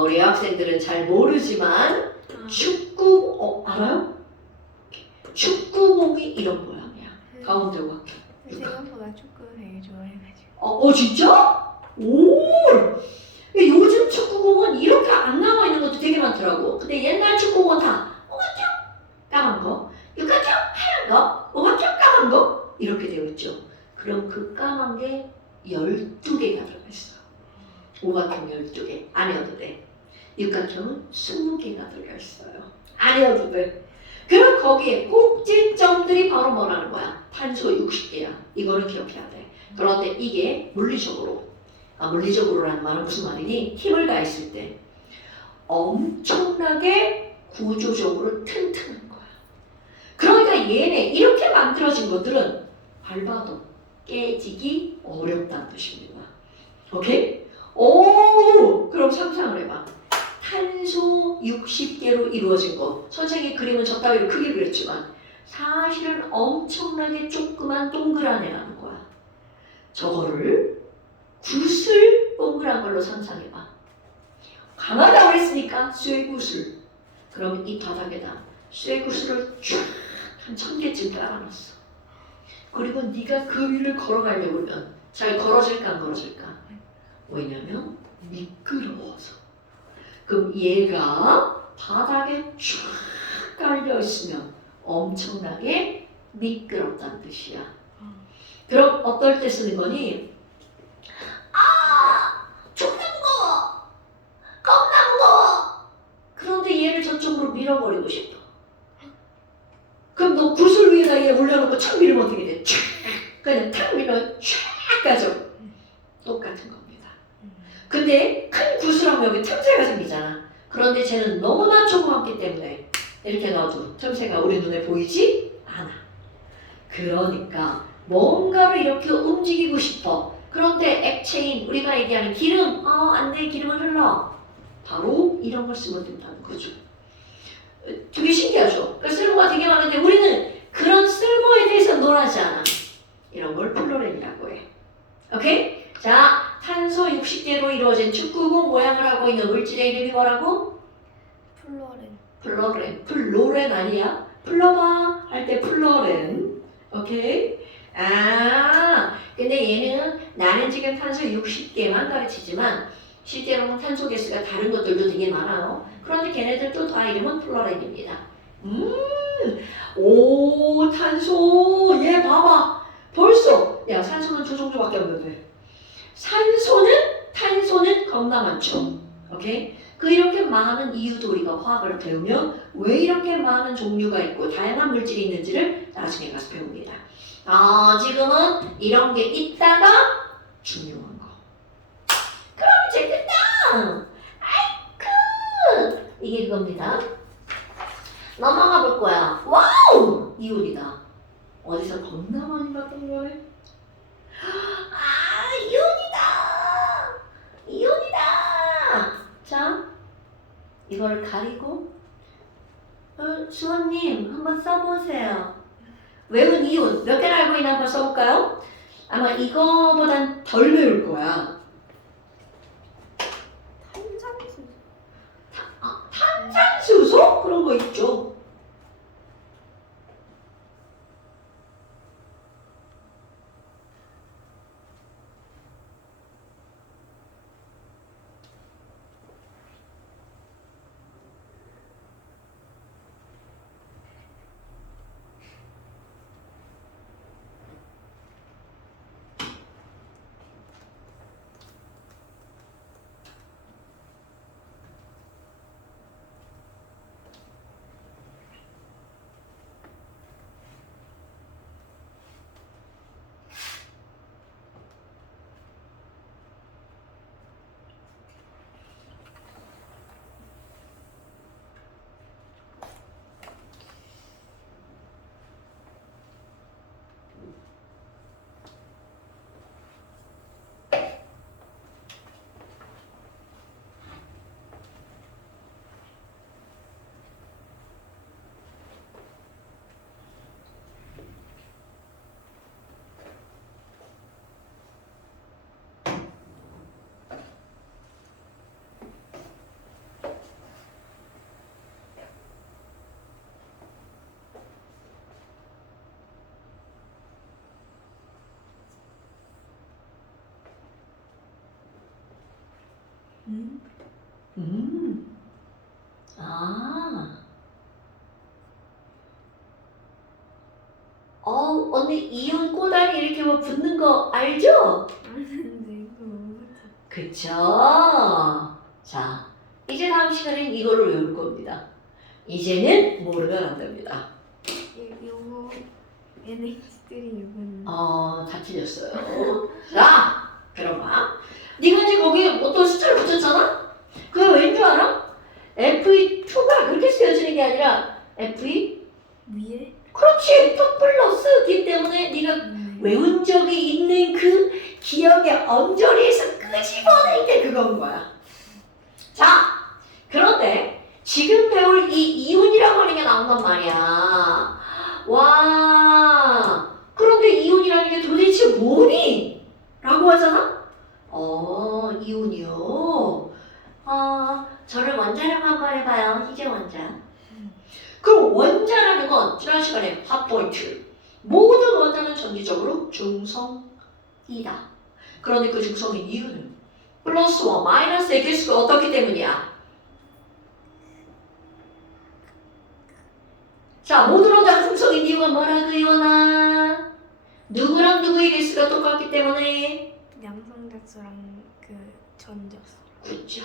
우리 학생들은 잘 모르지만 축구 알아요? 축구공이 이런 모양이야. 가운데 오각형. 생각보다 축구 되게 좋아해가지고. 진짜? 오! 요즘 축구공은 이렇게 안 나와 있는 것도 되게 많더라고. 근데 옛날 축구공은 다 오각형 까만 거, 육각형 하얀 거, 오각형 까만 거 이렇게 되어 있죠. 그럼 그 까만 게 12개가 들어가 있어. 오각형 12개. 안 해도 돼. 육각형은 20개가 들어가 있어요. 안 해도 돼. 그럼 거기에 꼭지점들이 바로 뭐라는 거야? 탄소 60개야. 이거를 기억해야 돼. 그런데 이게 물리적으로라는 말은 무슨 말이니? 힘을 가했을 때 엄청나게 구조적으로 튼튼한 거야. 그러니까 얘네 이렇게 만들어진 것들은 밟아도 깨지기 어렵다는 뜻입니다. 오케이? 그럼 상상을 해봐. 탄소 60개로 이루어진 거. 선생님이 그림은 저 따위로 크게 그렸지만 사실은 엄청나게 조그만 동그란 애라는 거야. 저거를 구슬 동그란 걸로 상상해봐. 강하다고 했으니까 쇠구슬. 그럼 이 바닥에다 쇠구슬을 쫙 한 1000개쯤 깔아놨어. 그리고 네가 그 위를 걸어가려고 그러면 잘 걸어질까 안 걸어질까? 왜냐면 미끄러워서. 그럼 얘가 바닥에 쫙 깔려있으면 엄청나게 미끄럽다는 뜻이야. 그럼 어떨 때 쓰는 거니? 존나 무거워! 겁나 무거워! 그런데 얘를 저쪽으로 밀어버리고 싶어. 그럼 너 구슬 위에다 얘 올려놓고 촥 밀면 어떻게 돼? 촥! 그냥 탁 밀면 촥 가죠. 똑같은 겁니다. 근데 큰 구슬하면 여기 틈새가 생기잖아. 그런데 쟤는 너무나 조그맣기 때문에 이렇게 넣어도 틈새가 우리 눈에 보이지 않아. 그러니까 뭔가를 이렇게 움직이고 싶어. 그런데 액체인 우리가 얘기하는 기름, 안돼 기름은 흘러. 바로 이런 걸 쓰면 된다는 거죠. 되게 신기하죠? 그러니까 쓸모가 되게 많은데 우리는 그런 쓸모에 대해서 논하지 않아. 이런 걸 플로렌이라고 해. 오케이? 자, 탄소 60개로 이루어진 축구공 모양을 하고 있는 물질의 이름이 뭐라고? 플로렌. 플로렌 아니야? 플러마 할 때 플로렌. 오케이? 근데 얘는 나는 지금 탄소 60개만 가르치지만 실제로는 탄소 개수가 다른 것들도 되게 많아요. 그런데 걔네들도 다 이름은 플로렌입니다. 오, 탄소. 얘 봐봐. 벌써. 야, 산소는 두 종류밖에 없는데. 탄소는 겁나 많죠. 오케이? 그 이렇게 많은 이유도 우리가 화학을 배우면 왜 이렇게 많은 종류가 있고 다양한 물질이 있는지를 나중에 가서 배웁니다. 지금은 이런 게 있다가 중요한 거. 그럼 이제 끝나! 아이쿠! 이게 그겁니다. 넘어가 볼 거야. 와우! 이온이다. 어디서 겁나 많이 봤던 거네? 이온이다! 자, 이거를 가리고 수원님 한번 써보세요. 외운 이온 몇 개를 알고 있나 한번 써볼까요? 아마 이거보단 덜 외울 거야. 탄산수. 탄산수소? 그런 거 있죠. 언니 이온 꼬다리 이렇게 뭐 붙는 거 알죠? 아는데 그거 못. 그쵸? 자, 이제 다음 시간엔 이걸로 외울 겁니다. 이제는 모르가 간답니다. 요거 NH3 요거는. 다 틀렸어요. 자, 그럼 봐. 네가 이제 거기에 어떤 숫자를 붙였잖아? 그게 왠 줄 알아? FE2가 그렇게 쓰여지는 게 아니라 FE? 위에? 그렇지! 2 플러스기 때문에 네가 외운 적이 있는 그 기억의 언저리에서 끄집어낼 때 그건 거야. 자, 그런데 지금 배울 이 이온이라고 하는 게 나온단 말이야. 와, 그런데 이온이라는 게 도대체 뭐니? 라고 하잖아? 이온이요. 저를 원자라고 한번 해봐요. 희재 원자. 그럼 원자라는 건 지난 시간에 핫포인트. 모든 원자는 전기적으로 중성이다. 그런데 그 중성인 이유는 플러스와 마이너스의 개수가 어떻기 때문이야? 자, 모든 원자는 중성인 이유가 뭐라고 이원아? 누구랑 누구의 개수가 똑같기 때문에? 양성자수랑 그 전자수. 그쵸.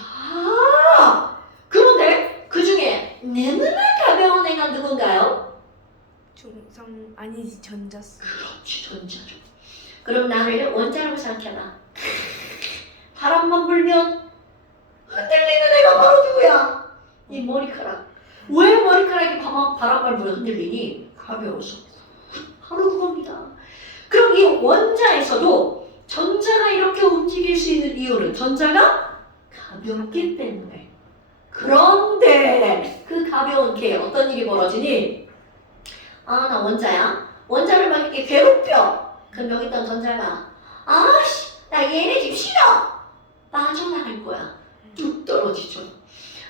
그런데 그 중에 너무나 가벼운 애가 누군가요? 중성 아니지 전자수. 그렇지, 전자죠. 그럼 나를 원자라고 생각해봐. 바람만 불면 흔들리는 애가 바로 누구야? 이 머리카락. 왜 머리카락이 바람만 불어 흔들리니? 가벼워서. 바로 그겁니다. 그럼 이 원자에서도 전자가 이렇게 움직일 수 있는 이유는 전자가 가볍기 때문에. 그런데 그 가벼운 게 어떤 일이 벌어지니? 아, 나 원자야. 원자를 막 이렇게 괴롭혀. 그럼 여기 있던 전자가 아씨, 나 얘네 집 싫어. 빠져나갈 거야. 뚝 떨어지죠.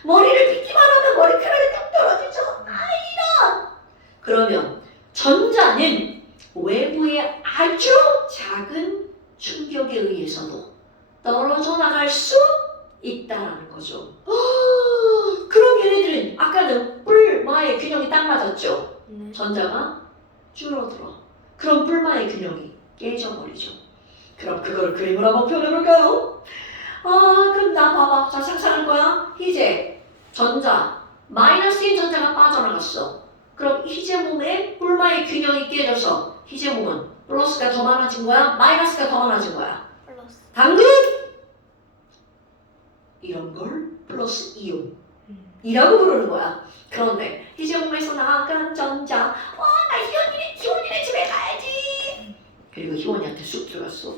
머리를 빗기만 하면 머리카락이 뚝 떨어지죠. 이런. 그러면 전자는 외부의 아주 작은 충격에 의해서도 떨어져 나갈 수 있다라는 거죠. 그럼 얘네들은 아까는 뿔마의 균형이 딱 맞았죠. 네. 전자가 줄어들어. 그럼 뿔마의 균형이 깨져버리죠. 그럼 그거를 그림으로 한번 표현해볼까요? 그럼 나 봐봐. 자, 상상할 거야. 희재, 전자, 마이너스인 전자가 빠져나갔어. 그럼 희재 몸에 뿔마의 균형이 깨져서 희재 몸은 플러스가 더 많아진 거야? 마이너스가 더 많아진 거야? 플러스. 당근! 이런 걸 플러스 이온이라고 부르는 거야. 그런데 희재 몸에서 나간 전자, 나 희원이네 집에 가야지. 그리고 희원이한테 쑥 들어갔어.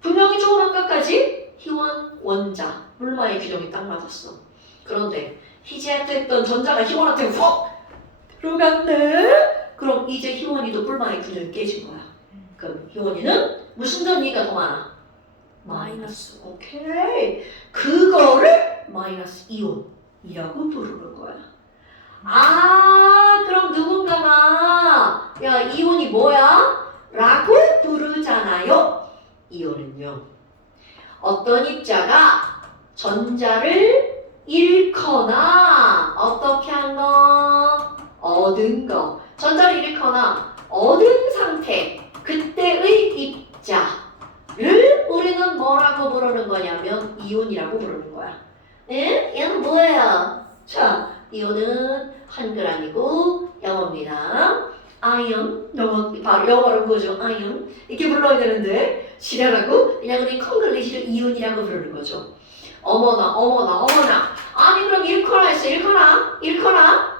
분명히 좋은 아까까지 희원 원자 물마의 균형이 딱 맞았어. 그런데 희재한테 했던 전자가 희원한테 훅 들어갔네. 그럼 이제 희원이도 물마의 균형이 깨진 거야. 그럼 희원이는 무슨 전이가 더 많아? 마이너스. 오케이. 그거를 마이너스 이온이라고 부르는 거야. 그럼 누군가가 야, 이온이 뭐야? 라고 부르잖아요. 이온은요, 어떤 입자가 전자를 잃거나 어떻게 한 거? 얻은 거. 전자를 잃거나 얻은 상태, 그때의 입자를 우리는 뭐라고 부르는 거냐면 이온이라고 부르는 거야. 네? 얘는 뭐예요? 자, 이온은 한글 아니고 영어입니다. 아이언, 바로 영어로 보죠. 아이언 이렇게 불러야 되는데 지랄하고 그냥 우리 콩글리시를 이온이라고 부르는 거죠. 어머나. 아니 그럼 잃거나 했어. 잃거나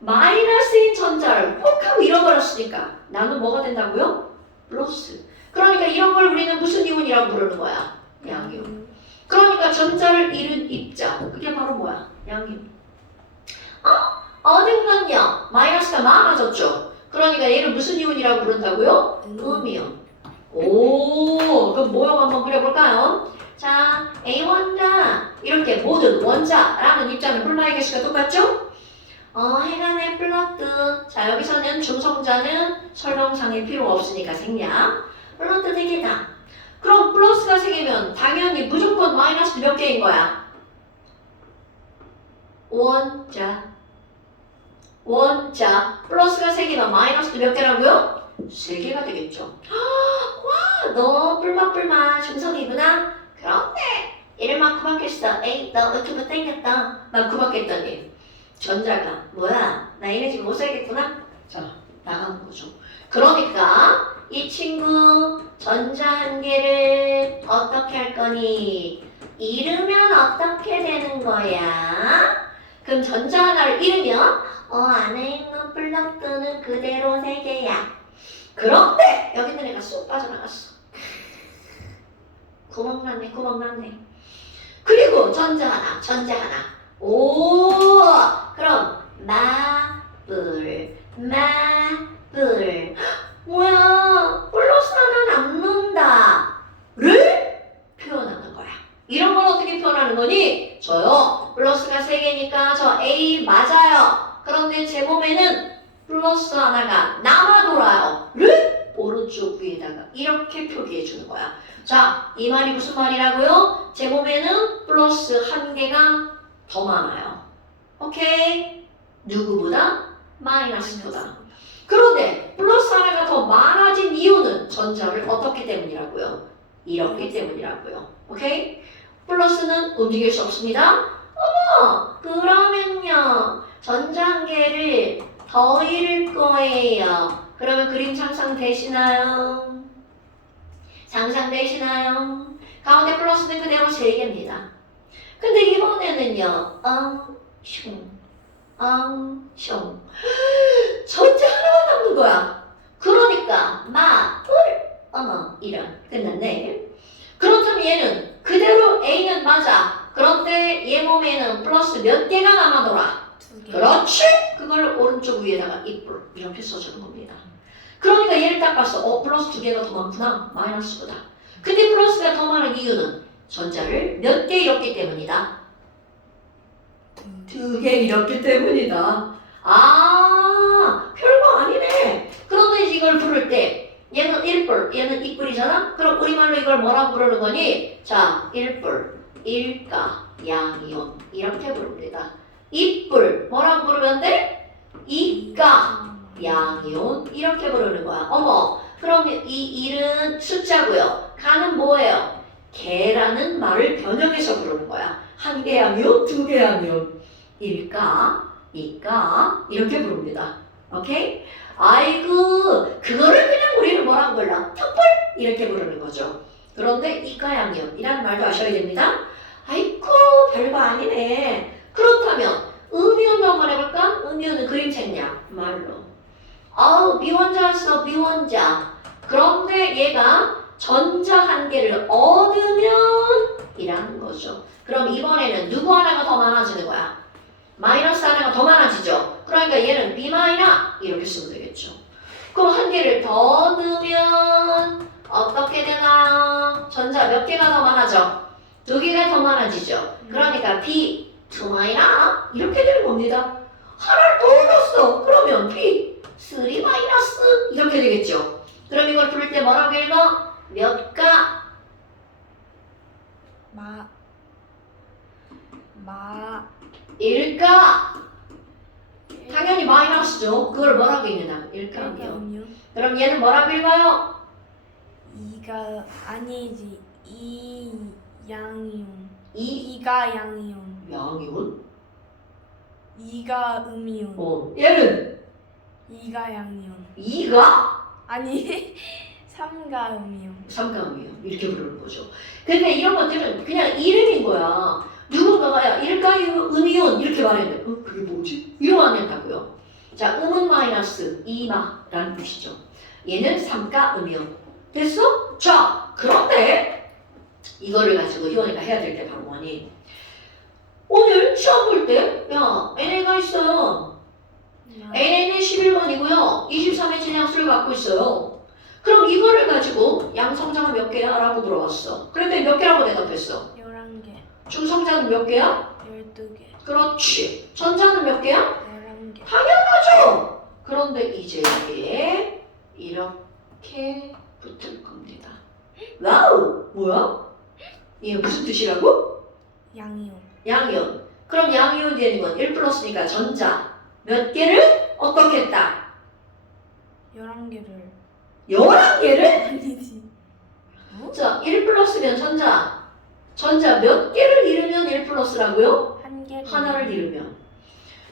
마이너스인 전자를 콕 하고 잃어버렸으니까 나는 뭐가 된다고요? 플러스. 그러니까 이런 걸 우리는 무슨 이온이라고 부르는 거야? 양이온. 그러니까 전자를 잃은 입자, 그게 바로 뭐야? 양이온. 얻은 건요, 마이너스가 많아졌죠. 그러니까 얘를 무슨 이온이라고 부른다고요? 음이온. 그럼 모형 한번 그려볼까요? 자, A 원자 이렇게 모든 원자라는 입자는 뿔마의 개수가 똑같죠? 해간의 플러트. 자, 여기서는 중성자는 설명상의 필요가 없으니까 생략. 플러트 3개다. 그럼 플러스가 3개면 당연히 무조건 마이너스 몇 개인 거야? 원자 플러스가 3개면 마이너스도 몇 개라고요? 3개가 되겠죠. 와, 너 뿔마 중성이구나. 그런데 얘를 막 구박했어. 에이, 너 왜 이렇게 못생겼다. 막 구박했더니 전자가 뭐야, 나 얘네 지금 못 살겠구나. 자, 나가는 거죠. 그러니까 이 친구 전자 한 개를 어떻게 할 거니? 잃으면 어떻게 되는 거야? 그럼 전자 하나를 잃으면 안에 있는 플러트는 그대로 3개야. 그런데 여기 있는 애가 쏙 빠져나갔어. 구멍 났네. 그리고 전자 하나. 그럼 마블. 뭐야? 플러스 하나 남는다를 표현하는 거야. 이런 걸 어떻게 표현하는 거니? 저요, 플러스가 3개니까 저 A 맞아요. 그런데 제 몸에는 플러스 하나가 남아 돌아요. 를 오른쪽 위에다가 이렇게 표기해 주는 거야. 자, 이 말이 무슨 말이라고요? 제 몸에는 플러스 1개가 더 많아요. 오케이? 누구보다? 마이너스보다. 그런데 플러스 하나가 더 많아진 이유는 전자를 어떻기 때문이라고요? 이렇기 때문이라고요. 오케이? 플러스는 움직일 수 없습니다. 그러면요, 전자 1개를 더 잃을 거예요. 그러면 그림 상상되시나요? 가운데 플러스는 그대로 3개입니다. 근데 이번에는요, 숑, 숑. 전자 하나만 남는 거야. 그러니까 마, 뿔, 어머 이런 끝났네. 그렇다면 얘는 그대로 A는 맞아. 그런데 얘 몸에는 플러스 몇 개가 남아돌아? 2개. 그렇지. 그걸 오른쪽 위에다가 이뿔 이렇게 써주는 겁니다. 그러니까 얘를 딱 봤어. 플러스 2개가 더 많구나. 마이너스보다. 근데 플러스가 더 많은 이유는 전자를 몇 개 잃었기 때문이다. 2개 잃었기 때문이다. 아, 별거 아니네. 그런데 이걸 부를 때 얘는 1뿔, 얘는 2뿔이잖아? 그럼 우리말로 이걸 뭐라고 부르는 거니? 자, 1뿔, 1가, 양이온 이렇게 부릅니다. 2뿔 뭐라고 부르면 돼? 2가, 양이온 이렇게 부르는 거야. 어머, 그럼 이 1은 숫자고요. 가는 뭐예요? 개라는 말을 변형해서 부르는 거야. 한 개 양이온, 2개 양이온. 1가, 2가 이렇게 부릅니다. 오케이? 아이고, 그거를 그냥 우리는 뭐라고 불러? 턱불 이렇게 부르는 거죠. 그런데 이가양이온이라는 말도 아셔야 됩니다. 아이고, 별거 아니네. 그렇다면 음이온도 한번 해볼까? 음이온은 그림책냐? 말로. 미원자 써, 미원자. 그런데 얘가 전자 한 개를 얻으면 이라는 거죠. 그럼 이번에는 누구 하나가 더 많아지는 거야? 마이너스 하나가 더 많아지죠. 그러니까 얘는 B 마이너 이렇게 쓰면 되겠죠. 그럼 한 개를 더 넣으면 어떻게 되나요? 전자 몇 개가 더 많아져? 2개가 더 많아지죠. 그러니까 B 2 마이너 이렇게 되는 겁니다. 하나를 더 넣었어. 그러면 B 3 마이너스 이렇게 되겠죠. 그럼 이걸 부를 때 뭐라고 읽어? 몇 가? 일가. 당연히 마이너스죠. 그걸 뭐라고 읽느냐? 일가요. 그럼 얘는 뭐라고 읽어요? 2가 아니지. 2 양이온. 2 2가 양이온. 양이온? 2가 음이온. 얘는 2가 양이온. 2가? 아니 3가 음이온. 3가 음이온. 이렇게 부르는 거죠. 근데 이런 것들은 그냥 이름인 거야. 누군가가 일가 음이온 이렇게 말했는데 그게 뭐지? 이러면 안 된다고요. 자, 음은 마이너스 2마라는 뜻이죠. 얘는 3가 음이온. 됐어? 자, 그런데 이거를 가지고 희원이가 해야 될 게 바로 뭐니? 오늘 시험 볼 때 야, NA가 있어요. NA는 11번이고요. 23의 질량수를 갖고 있어요. 그럼 이거를 가지고 양성자가 몇 개야? 라고 물어봤어. 그랬더니 몇 개라고 대답했어? 11개. 중성자는 몇 개야? 12개. 그렇지. 전자는 몇 개야? 11개. 당연하죠. 그런데 이제 이게 이렇게 붙을 겁니다. 와우! 뭐야? 이게 무슨 뜻이라고? 양이온. 양이온. 그럼 양이온 되는 건 1 플러스니까 전자 몇 개를 어떻게 했다? 11개를. 11개를? 아니지. 자, 1 플러스면 전자 몇 개를 잃으면 1 플러스라고요? 한 개를. 하나를 잃으면.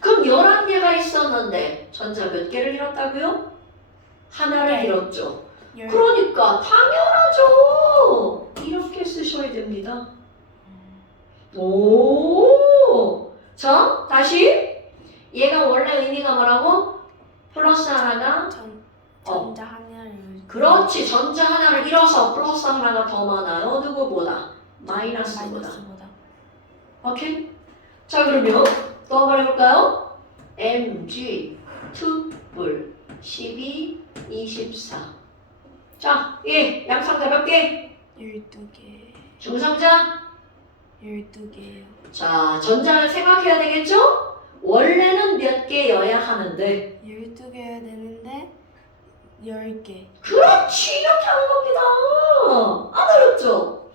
그럼 11개가 있었는데 전자 몇 개를 잃었다고요? 하나를 네. 잃었죠. 10. 그러니까 당연하죠. 이렇게 쓰셔야 됩니다. 오. 자, 다시. 얘가 원래 의미가 뭐라고? 플러스 하나가 전자 하나를. 그렇지. 전자 하나를 잃어서 플러스 하나가 더 많아요. 누구보다? 마이너스보다. 오케이? 자, 그러면 또 한번 해볼까요? mg 2뿔 12 24. 자, 예, 양성자 몇 개? 12개. 중성자? 12개요. 자, 전자를 생각해야 되겠죠? 원래는 몇 개여야 하는데 12개여야 되는데 10개. 그렇지, 이렇게 하는 겁니다. 안 어렵죠?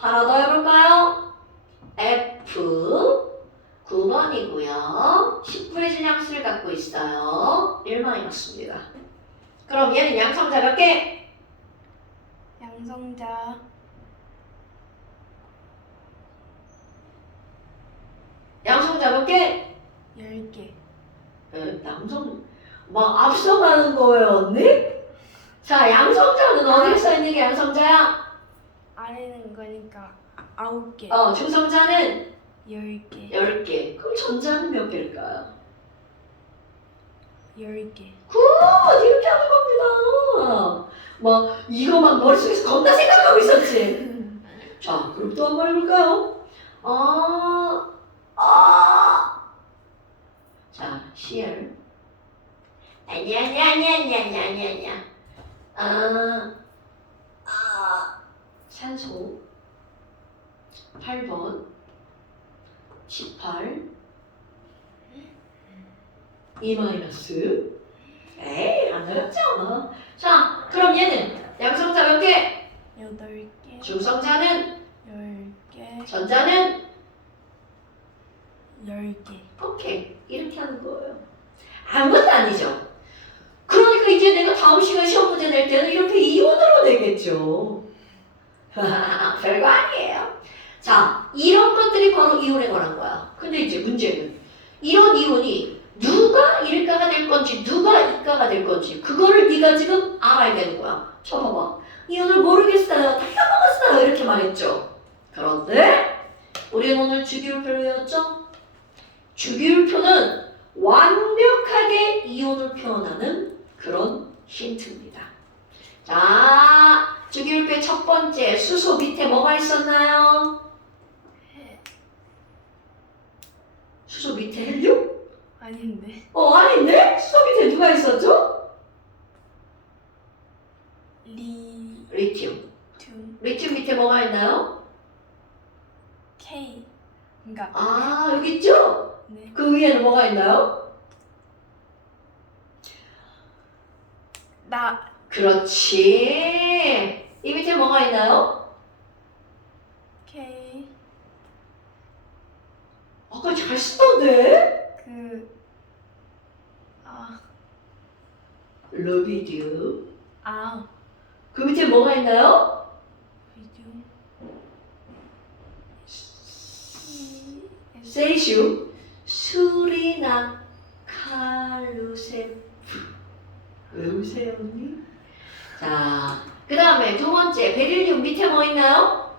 하나 더 해볼까요? F 9번이고요. 10분의 질량수를 갖고 있어요. 1-입니다. 그럼 얘는 양성자 몇 개? 양성자 양성자 몇 개? 10개. 양성 막 앞서가는 거예요, 언니? 자, 양성자는 어디에 써있는 게 양성자야? 아래는 거니까 9개. 중성자는 10개. 10개. 그럼 전자는 몇 개일까요? 10개. 굿! 이렇게 하는 겁니다. 뭐 이거만 머릿속에서 겁나 생각하고 있었지. 자, 그럼 또 한 번 해볼까요? 자, CL. 아니야. 산소. 8번. 18. E 마이너스. 에이, 안 어렵죠? 자, 그럼 얘는 양성자 몇 개? 8개. 중성자는? 10개. 전자는? 10개. 오케이. 이렇게 하는 거예요. 아무것도 아니죠. 그러니까 이제 내가 다음 시간 시험 문제 낼 때는 이렇게 이온으로 내겠죠. 별거 아니에요. 자, 이런 것들이 바로 이온에 관한 거야. 근데 이제 문제는 이런 이온이 누가 일가가 될 건지 누가 이가가 될 건지 그거를 네가 지금 알아야 되는 거야. 저 봐봐. 이온을 모르겠어요. 다 까먹었어요. 이렇게 말했죠. 그런데 우리는 오늘 주기율표를 외웠죠? 주기율표는 완벽하게 이온을 표현하는 그런 힌트입니다. 자, 주기율표의 첫 번째 수소 밑에 뭐가 있었나요? 수소 밑에 헬륨? 아닌데. 아닌데? 수소 밑에 누가 있었죠? 리튬. 리튬 밑에 뭐가 있나요? K. 그러니까 여기 있죠? 네. 그 위에는 뭐가 있나요? 그렇지. 이 밑에 뭐가 있나요? K. 아까 잘 쓰던데? 루비디움. 그 밑에 뭐가 있나요? 비디움. 세슘. 수리나 칼루세프. 외우세요 언니? 자, 그 다음에 두 번째 베릴륨 밑에 뭐 있나요?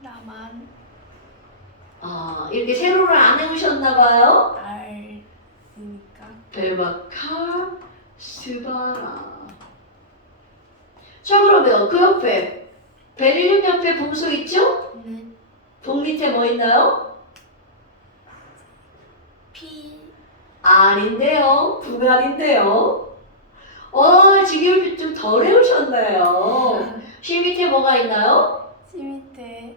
나만 이렇게 세로를 안 해오셨나봐요. R이니까. 베마칼 스바라. 자, 그러면 그 옆에 베릴륨 옆에 봉소 있죠? 네. 봉 밑에 뭐 있나요? P. 아닌데요. 북아닌데요. 지금 좀 덜 해오셨네요. C 밑에 뭐가 있나요? C 밑에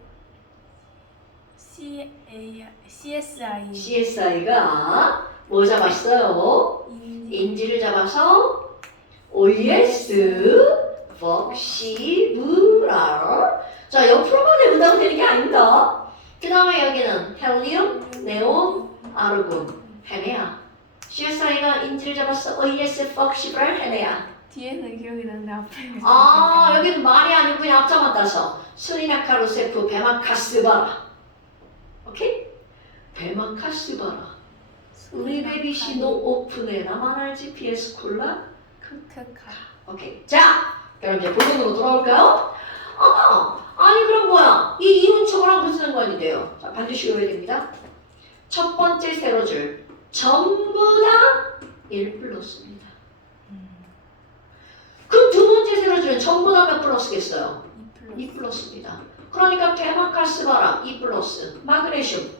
CSI. CSI가 뭐 잡았어요? 인지를 잡아서 OES 벅시브랄. 자, 옆으로만 외운다고 되는 게 아닙니다. 그 다음에 여기는 헬리움, 네온, 아르곤, 헤네아. CSI가 인지를 잡았어. OES 벅시브랄, 헤네아. 뒤에는 기억이 나는데 앞에. 여기는 말이 아니고 그냥 앞자만 따서 스리나카루세프 베마카스바라. 오케이? 베마카스바라. 우리 베비시 노 오픈해. 나만 알지? PS 콜라? 크크카. 오케이. 자, 그럼 이제 본론으로 돌아올까요? 아니 그럼 뭐야? 이 이온초랑 무슨 상관인데요? 자, 반드시 외워야 됩니다. 첫 번째 세로줄 전부 다 1 플러스입니다. 그 두 번째 세로줄은 전부 다 몇 플러스겠어요? 2 플러스입니다. 그러니까 베마카스바라 2 플러스, 마그네슘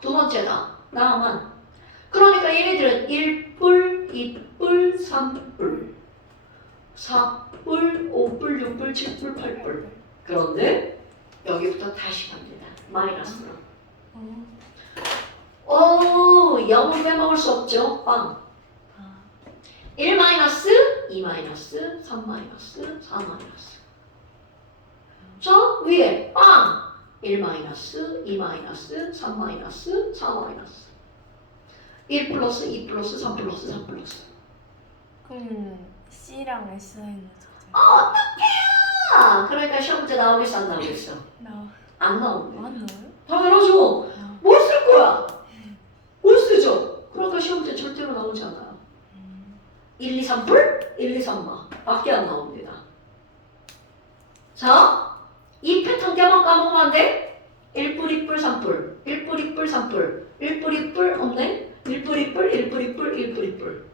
두 번째다. 나만. 그러니까 얘네들은 1뿔, 2뿔, 3뿔, 4뿔, 5뿔, 6뿔, 7뿔, 8뿔. 그런데 여기부터 다시 갑니다. 마이너스로. 0은 빼먹을 수 없죠. 빵. 1 마이너스, 2 마이너스, 3 마이너스, 4 마이너스. 저 위에 빵! 1 마이너스, 2 마이너스, 3 마이너스, 4 마이너스. 1 플러스, 2 플러스, 3 플러스, 3 플러스. 그럼 C랑 S는 그러니까 시험 문제 나오겠어, 안 나오겠어? 안 나오네. 안 나와요? 당연하죠. 뭘 쓸 거야? 뭘 쓰죠? 그러니까 시험 문제 절대로 나오지 않아요. 1, 2, 3뿔? 1, 2, 3마. 밖에 안 나옵니다. 자, 이 패턴 깨만 까먹으면 안 돼? 1뿔, 2뿔, 3뿔. 1뿔, 2뿔, 3뿔. 1뿔, 2뿔 없네? 1뿔, 2뿔, 1뿔, 2뿔, 1뿔, 2뿔.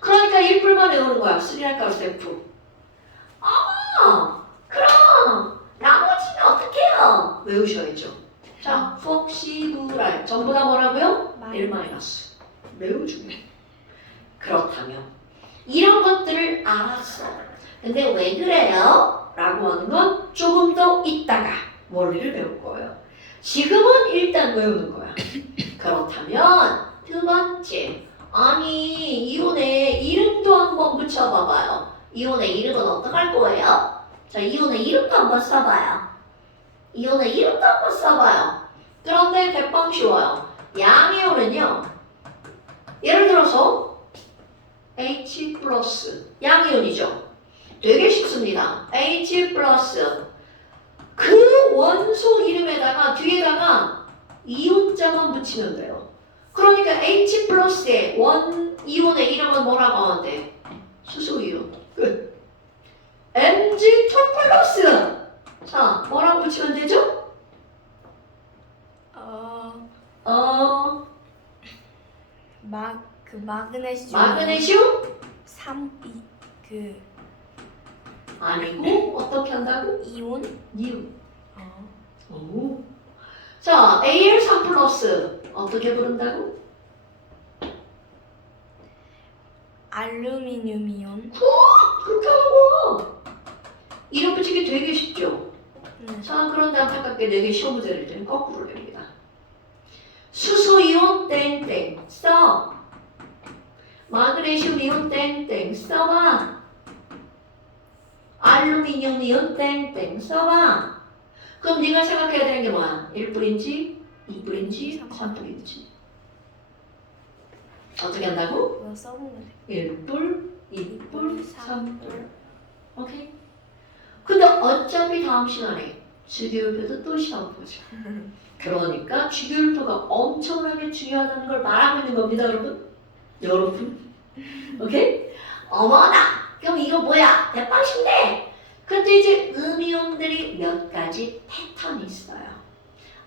그러니까 1뿔만 외우는 거야. 3할 가로수 F. 그럼 나머지는 어떻게 해요? 외우셔야죠. 자, 폭시브랄 전부 다 뭐라고요? 1 마이너스. 매우 중요해. 그렇다면 이런 것들을 알았어. 근데 왜 그래요? 라고 하는 건 조금 더 있다가 원리를 배울 거예요. 지금은 일단 외우는 거야. 그렇다면 두 번째, 아니 이온에 이름도 한번 붙여봐봐요. 이온의 이름은 어떡할 거예요? 자, 이온의 이름도 한번 써봐요. 이온의 이름도 한번 써봐요. 그런데 대빵 쉬워요. 양이온은요, 예를 들어서 H 플러스 양이온이죠. 되게 쉽습니다. H 플러스 그 원소 이름에다가 뒤에다가 이온자만 붙이면 돼요. 그러니까 H 플러스의 이온의 이름은 뭐라고 하는데? 수소이온. 끝. Mg2 플러스. 자, 뭐라고 붙이면 되죠? 마그네슘? 3, 아니고 어떻게 한다고? 이온? 이온. 오. 자, Al3 플러스 어떻게 부른다고? 알루미늄 이온? 그렇게 하고 이름 붙이기 되게 쉽죠? 네. 자, 그런데 안타깝게 4개 시험 문제를 때는 거꾸로 냅니다. 수소이온 땡땡 써. 마그네슘 이온 땡땡 써봐. 알루미늄 이온 땡땡 써봐. 그럼 네가 생각해야 되는 게 뭐야? 1뿔인지 2뿔인지 3뿔인지 어떻게 한다고? 이거 써보면 돼. 1뿔, 2뿔, 3뿔. 오케이? 근데 어차피 다음 시간에 주기율표도 또 시험 보죠. 그러니까 주기율표가 엄청나게 중요하다는 걸 말하고 있는 겁니다, 여러분. 여러분. 오케이? 어머나! 그럼 이거 뭐야? 대빵신데! 근데 이제 음이온들이 몇 가지 패턴이 있어요.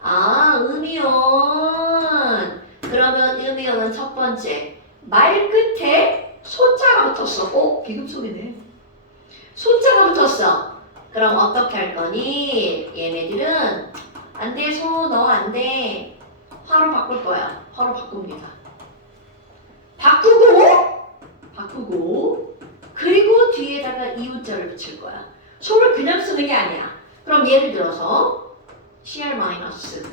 아, 음이온. 그러면 음이온은 첫 번째. 말 끝에 소자가 붙었어. 비금속이네. 소자가 붙었어. 그럼 어떻게 할 거니? 얘네들은 안 돼, 너 안 돼. 화로 바꿀 거야. 화로 바꿉니다. 바꾸고 그리고 뒤에다가 이온자를 붙일 거야. 소를 그냥 쓰는 게 아니야. 그럼 예를 들어서 Cr 마이너스.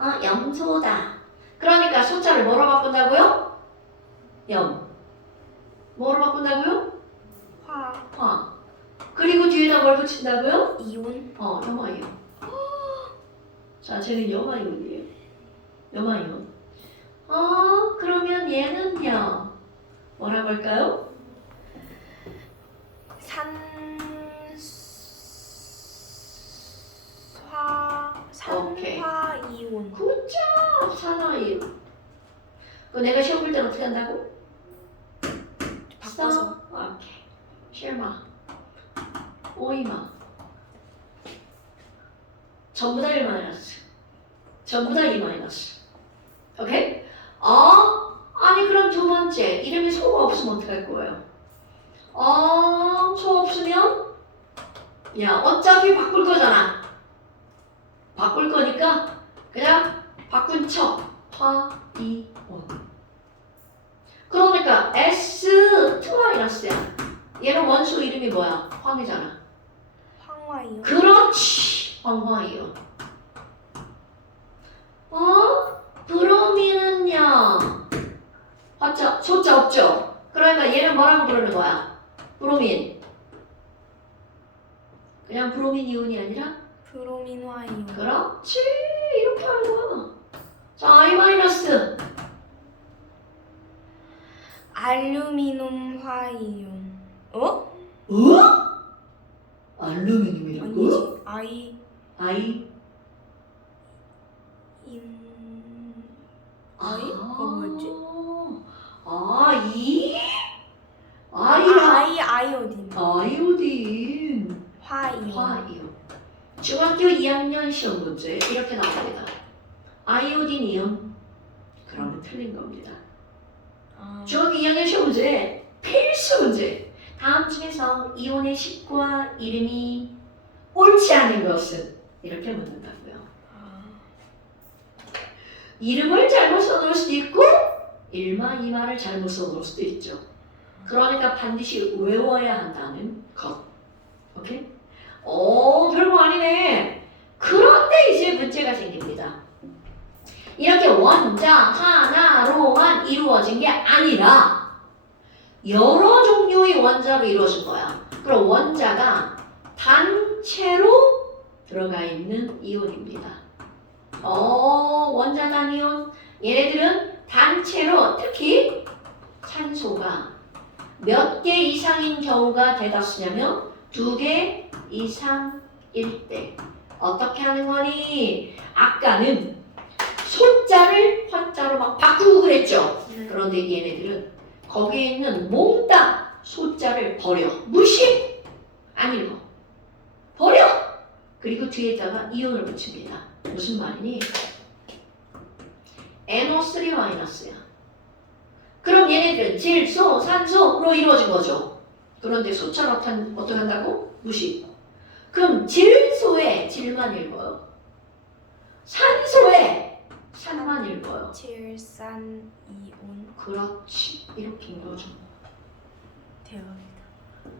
염소다. 그러니까 소자를 뭐로 바꾼다고요? 염. 뭐로 바꾼다고요? 화. 그리고 뒤에다 뭘 붙인다고요? 이온? 염화이온. 자, 쟤는 염화이온이에요. 염화이온. 그러면 얘는요. 뭐라고 할까요? 산화이온. 굿잡! 산화이온. 그거 내가 시험 볼 때 어떻게 한다고? 바꿔서. 오케이. 쉘마. 오이마. 전부 다 1 마이너스. 전부 다 2 마이너스. 오케이? 아니 그럼 두 번째. 이름에 소가 없으면 어떡할 거예요? 소 없으면? 야, 어차피 바꿀 거잖아. 바꿀 거니까 그냥 바꾼 척. 화이온. 그러니까 S2-야. 얘는 원소 이름이 뭐야? 황이잖아. 황화이온. 그렇지. 황화이온. 브로민은요. 화자, 소자 없죠? 그러니까 얘는 뭐라고 부르는 거야? 브로민. 그냥 브로민 이온이 아니라? 브로민화이온. 그렇지. 이렇게 하는 거야. 자, I 마이너스. 알루미늄화이온. 알루미늄이라고? 아니지. 그거 뭐였지? 아이오딘. 아이오딘. 아이오딘. 화이온. 화이온. 중학교 2학년 시험 문제 이렇게 나옵니다. 아이오딘 이온. 그러면 틀린 겁니다. 중학교 2학년 시험 문제 필수 문제. 다음 중에서 이온의 식과 이름이 옳지 않은 것은 이렇게 묻는다고요. 이름을 잘못 써놓을 수도 있고 일마 이마를 잘못 써놓을 수도 있죠. 그러니까 반드시 외워야 한다는 것. 오케이? 별거 아니네. 그런데 이제 문제가 생깁니다. 이렇게 원자 하나로만 이루어진 게 아니라 여러 종류의 원자로 이루어진 거야. 그럼 원자가 단체로 들어가 있는 이온입니다. 원자 단이온. 얘네들은 단체로, 특히 산소가 몇 개 이상인 경우가 대다수냐면 2개 이상일 때. 어떻게 하는 거니? 아까는 소자를 화자로 막 바꾸고 그랬죠. 그런데 얘네들은 거기에 있는 몽땅 소자를 버려. 무시! 안 읽어. 버려! 그리고 뒤에다가 이온을 붙입니다. 무슨 말이니? NO3-야. 그럼 얘네들은 질소, 산소로 이루어진 거죠. 그런데 소자를 어떻게 한다고? 무시. 그럼 질소에 질만 읽어요. 산소에 산만 읽어요. 질산 이온. 그렇지. 이렇게 읽어줘. 대박이다.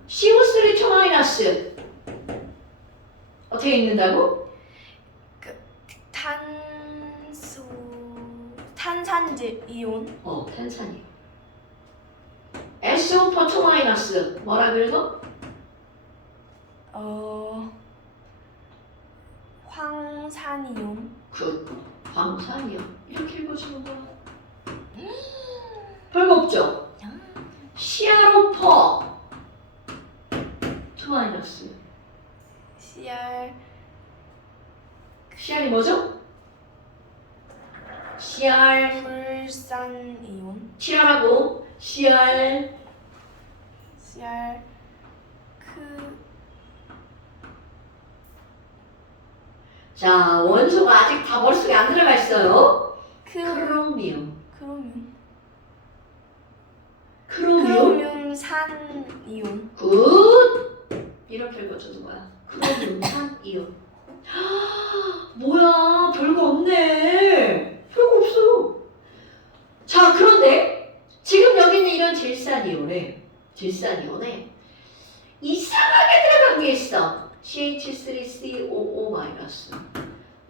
CO3-. 어떻게 읽는다고? 탄산질 이온. 탄산이. SO4-. 뭐라 그래서? 황산이온. 광산이요. 이렇게 읽어주는 거야. 별거 없죠? CrO4 2-. CR이 뭐죠? CR 물산 이온. CR하고 CR 자, 원소가 아직 다 머릿속에 안 들어가 있어요. 크로미움. 크로뮴산 이온. 굿! 이렇게 읽어주는 거야. 크로뮴산 이온. 뭐야, 별거 없네. 별거 없어. 자, 그런데 지금 여기 있는 이런 질산이온에 이상하게 들어간 게 있어. CH3COO-.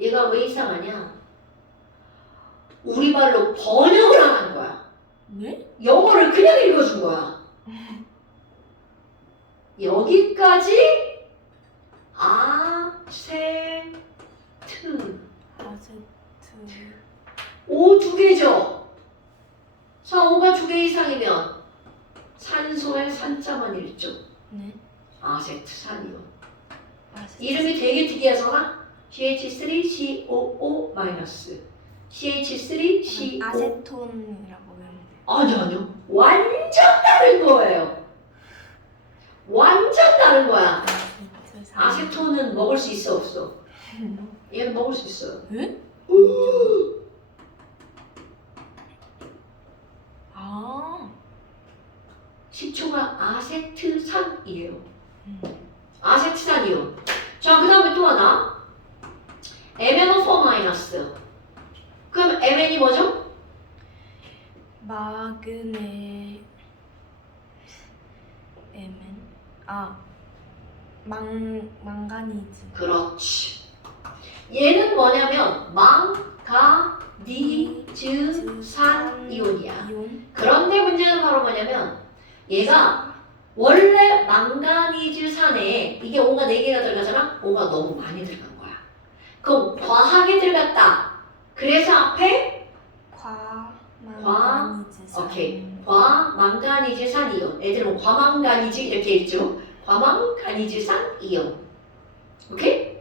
얘가 왜 이상하냐? 우리말로 번역을 안 한 거야. 네? 영어를 그냥 읽어준 거야. 여기까지 아세트. O 2개죠. 자, O가 2개 이상이면 산소에 산자만 읽죠. 네. 아세트산이온. 이름이 되게 특이하잖아. CH3COO-. CH3CO. 아세톤이라고 하는데. 아니요. 완전 다른 거예요. 완전 다른 거야. 아세톤은 먹을 수 있어, 없어? 얘는 먹을 수 있어요. 에? 식초가 아세트산이에요. 아세트산이요. 자, 그 다음에 또 하나. MnO4-. 그럼 Mn이 뭐죠? 마그네 Mn. 망가니즈. 그렇지. 얘는 뭐냐면 망가니즈산 이온이야. 그런데 문제는 바로 뭐냐면 얘가 원래 망가니즈산에 이게 O가 4개가 들어가잖아? O가 너무 많이 들어간 거야. 그럼 과하게 들어갔다. 그래서 앞에 과망가니즈산. 오케이. 과망가니즈산 이온. 애들은 과망가니즈 이렇게 읽죠. 과망가니즈산 이온. 오케이?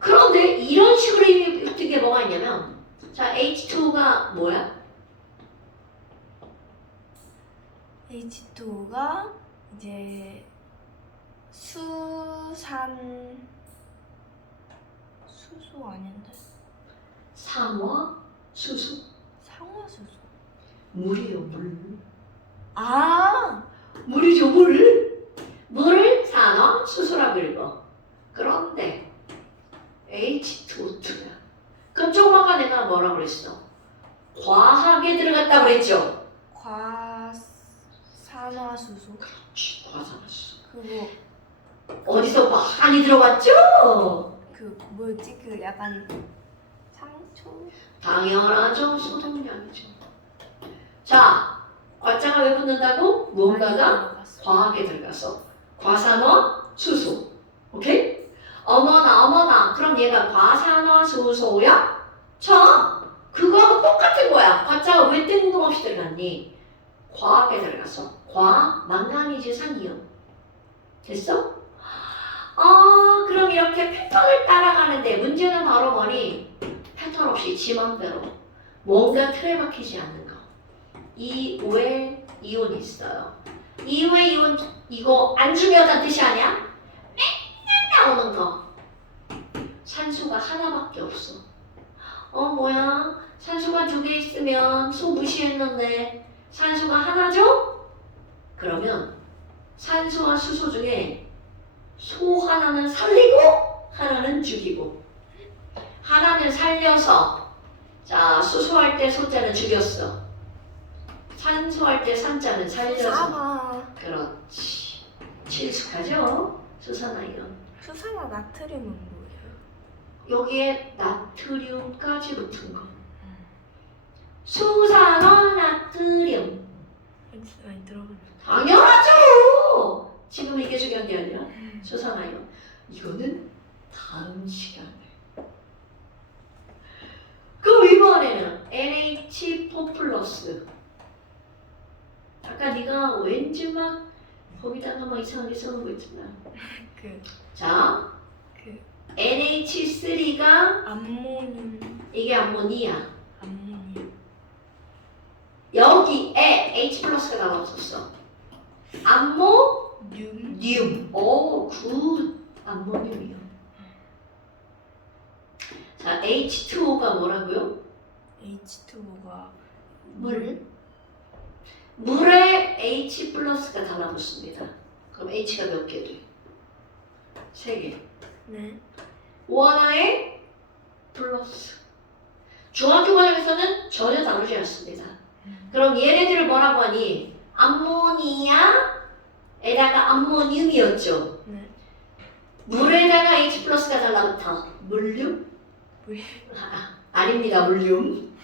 그런데 이런 식으로 붙은 게 뭐가 있냐면 자, H2가 뭐야? H2가 이제 수산 수소 아닌데? 산화수소. 상화수소. 물이요, 물. 아! 물이죠, 물. 물을 산화수소라고 읽어. 그런데 H2O2야. 그럼 조금 아까 내가 뭐라고 그랬어? 과학에 들어갔다고 그랬죠? 산화수소. 과산화수소. 그거 어디서 많이 들어갔죠? 그 뭐였지? 그 약간 상초? 당연하죠. 소독약이죠. 자, 과자가 왜 붙는다고? 무언가가 과학에 들어가서. 과산화수소. 오케이? 어머나. 그럼 얘가 과산화수소야? 자, 그거하고 똑같은 거야. 과자가 왜 뜬금없이 들어갔니? 과학에 들어가서. 망가니즈 산이온. 됐어? 그럼 이렇게 패턴을 따라가는데 문제는 바로 뭐니? 패턴 없이 지 맘대로 뭔가 틀에 박히지 않는 거. 2의 이온이 있어요. 2의 이온 이거 안 중요하다는 뜻이 아니야? 맨날 나오는 거. 산소가 하나밖에 없어. 뭐야? 산소가 2개 있으면 소 무시했는데 산소가 하나죠? 그러면 산소와 수소 중에 소 하나는 살리고 하나는 죽이고, 하나는 살려서, 자 수소할 때 소자는 죽였어, 산소할 때 산자는 살려서. 사마. 그렇지. 친숙하죠? 수산화이온. 수산화 나트륨은 뭐예요? 여기에 나트륨까지 붙은 거. 수산화 나트륨. 어디서 많이 들어봤는데. 당연하죠. 지금 이게 중요한 게 아니라 수산화이온. 이거는 다음 시간에. 그럼 이번에는 NH4 플러스. 아까 네가 왠지 막 거기다가 막 이상하게 써놓은 거 있잖아. 자, NH3가 암모늄. 이게 암모니아. 암모늄. 여기에 H 플러스가 나왔었어. 암모늄. 오, 굿. 암모늄이요. 자, H2O가 뭐라고요? H2O가 물. 물에 H 플러스가 달라붙습니다. 그럼 H가 몇 개 돼? 3개. 네. 원화의 플러스. 중학교 과정에서는 전혀 다루지 않습니다. 그럼 얘네들을 뭐라고 하니? 암모니아에다가 암모늄이었죠. 네. 물에다가 H 플러스가 달라붙어. 물륨? 아닙니다. 물륨.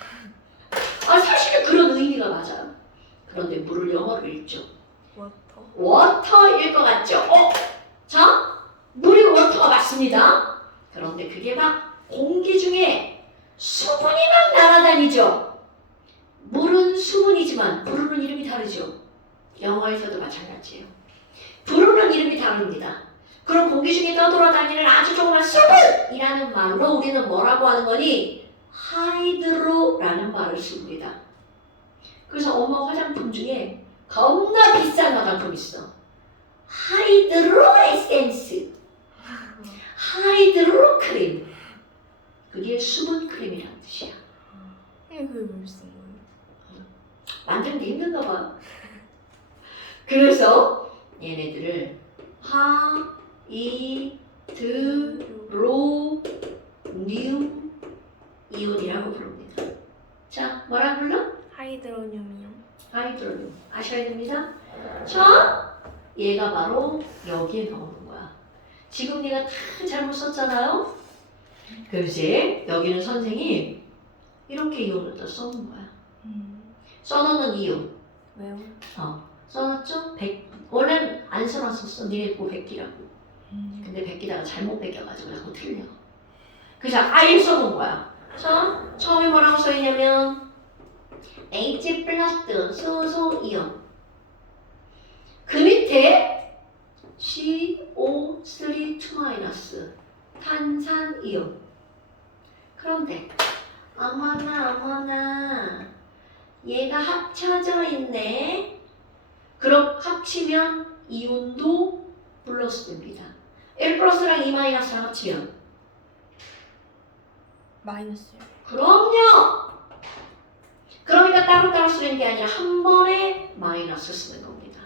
사실은 그런 의미가 맞아요. 그런데 물을 영어로 읽죠. 워터. 워터일 것 같죠? 자, 물이 워터가 맞습니다. 그런데 그게 막 공기 중에 수분이 막 날아다니죠. 물은 수분이지만 부르는 이름이 다르죠. 영어에서도 마찬가지예요. 부르는 이름이 다릅니다. 그럼 공기 중에 떠돌아다니는 아주 조그만 수분이라는 말로 우리는 뭐라고 하는 거니? 하이드로라는 말을 씁니다. 그래서 엄마 화장품 중에 겁나 비싼 화장품 있어. 하이드로 에센스, 하이드로 크림. 그게 수분 크림이라는 뜻이야. 그게 왜 쓴 거예요? 만드는 게 힘든가 봐. 그래서 얘네들을 하이드로늄 이온이라고 부릅니다. 자, 뭐라 불러? 하이드로늄이요. 하이드로늄. 아셔야 됩니다. 자, 얘가 바로 여기에 나오는 거야. 지금 네가 다 잘못 썼잖아요? 그렇지? 여기는 선생이 이렇게 이온을 다 써놓은 거야. 써놓는 이유. 왜요? 써놨죠? 100. 원래는 안 써놨었어. 니네 보고 100기라고. 근데 100기다가 잘못 베껴가지고 자꾸 틀려. 그래서 아예 써놓은 거야. 자, 처음에 뭐라고 써있냐면 H 플러스 수소 이온. 그 밑에 CO3 탄산 이온. 그런데 어머나 얘가 합쳐져 있네. 그럼 합치면 이온도 플러스 됩니다. 1 플러스랑 2 마이너스랑 합치면 마이너스요. 그럼요. 그러니까 따로따로 쓰는 게 아니라 한 번에 마이너스 쓰는 겁니다.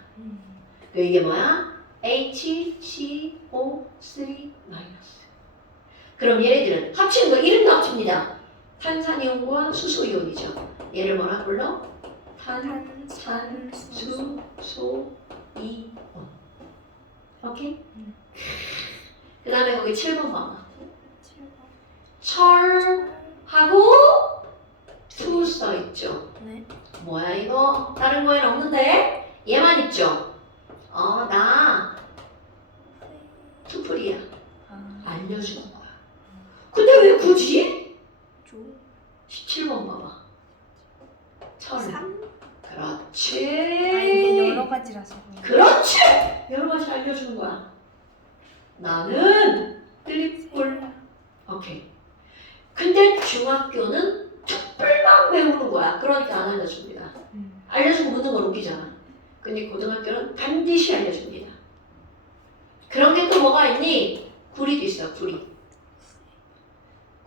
이게 뭐야? HCO3 마이너스. 그럼 얘네들은 합치는 거 이름도 합칩니다. 탄산이온과 수소이온이죠. 얘를 뭐라 불러? 탄산수소이온. 오케이? 그 다음에 거기 7번 봐봐. 철하고 투 써있죠. 네. 뭐야 이거? 다른 거에는 없는데? 얘만 있죠? 나 투플이야. 알려주는 거야. 근데 왜 굳이? 조. 17번 봐봐. 철. 3. 그렇지. 이게 여러 가지라서. 그렇지. 여러 가지 알려주는 거야. 나는 뜰꿀. 오케이. 근데 중학교는 툭불만 배우는 거야. 그러니까 안 알려줍니다. 알려주고 묻는 건 웃기잖아. 근데 고등학교는 반드시 알려줍니다. 그런 게 또 뭐가 있니? 구리도 있어. 구리.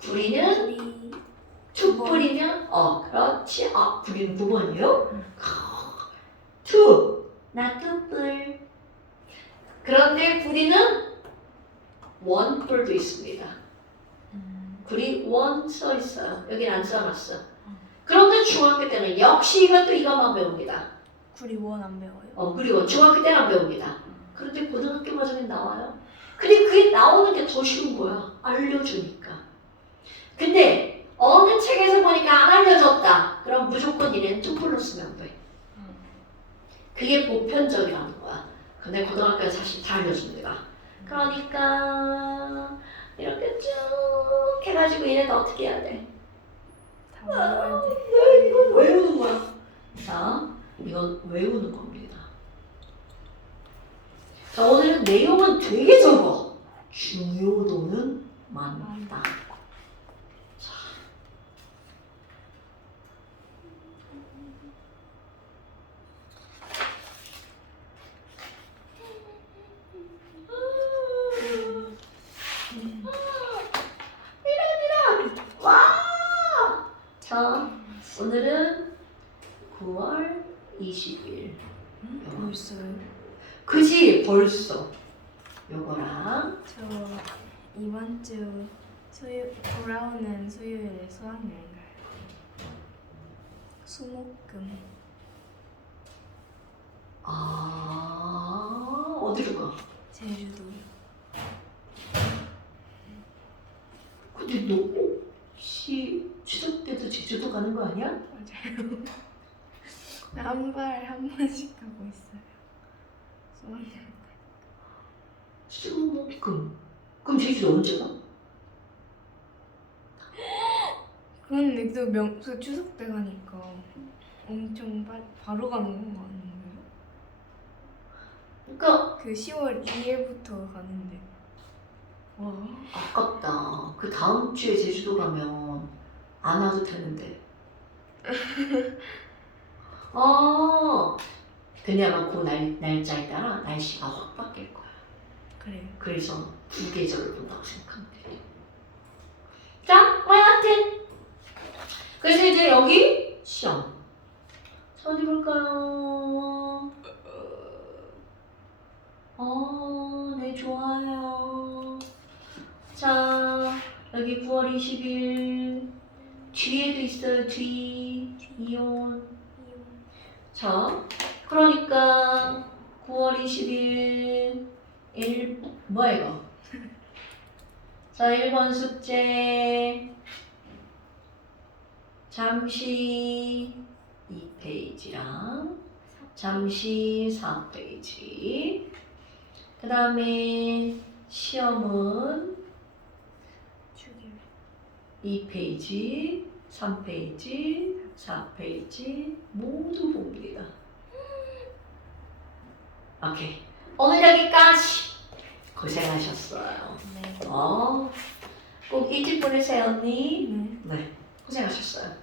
구리는 툭불이면 그렇지. 구리는 9번이요? 투. 나 툭불. 그런데 구리는 원뿔도 있습니다. 구리 원 써 있어요. 여긴 안 써놨어. 그런데 중학교 때는 역시 이것만 배웁니다. 구리 원 안 배워요? 그리고 중학교 때는 안 배웁니다. 그런데 고등학교 과정에 나와요. 근데 그게 나오는 게 더 쉬운 거야. 알려주니까. 근데 어느 책에서 보니까 안 알려줬다. 그럼 무조건 얘는 투플로 쓰면 돼. 그게 보편적이라는 거야. 근데 고등학교에 사실 다 알려줍니다. 그러니까 이렇게 쭉 해가지고 얘네들 어떻게 해야 돼? 다 외워야 돼. 이건 외우는 거야. 자, 이건 외우는 겁니다. 자, 오늘은 내용은 되게 적어. 중요도는 많다. 자. 이런. 와! 자, 오늘은 9월 20일. 벌써요? 그지? 벌써. 요거랑 저 이번 주 돌아오는 수요일에 수학여행 가요. 수목금. 어디로 가? 제주도. 근데 너 혹시 추석 때도 제주도 가는 거 아니야? 맞아요. 한 달 한 번씩 가고 있어요. 수학여행. 수목금. 그럼 제주도 언제 가? 그런데 또 추석 때 가니까 엄청 바로 가는 거 아닌가요? 그러니까 그 10월 2일부터 가는데. 와. 아깝다. 그 다음 주에 제주도 가면 안 와도 되는데. 왜냐면 그 날짜에 따라 날씨가 확 바뀔 거야. 그래요. 그래서 두 계절을 본다고 생각하면 돼. 자, 하여튼. 그래서 이제 여기 시험. 자, 어디 볼까요? 네, 좋아요. 자, 여기 9월 20일. 뒤에도 있어요, 이온. 자, 그러니까 9월 20일 뭐야 이거? 자, 1번 숙제 잠시 2페이지랑 잠시 4페이지. 그 다음에 시험은 2페이지, 3페이지, 4페이지 모두 봅니다. 오케이. 오늘 여기까지. 고생하셨어요. 네. 꼭 일찍 보내세요, 언니. 네. 네. 고생하셨어요.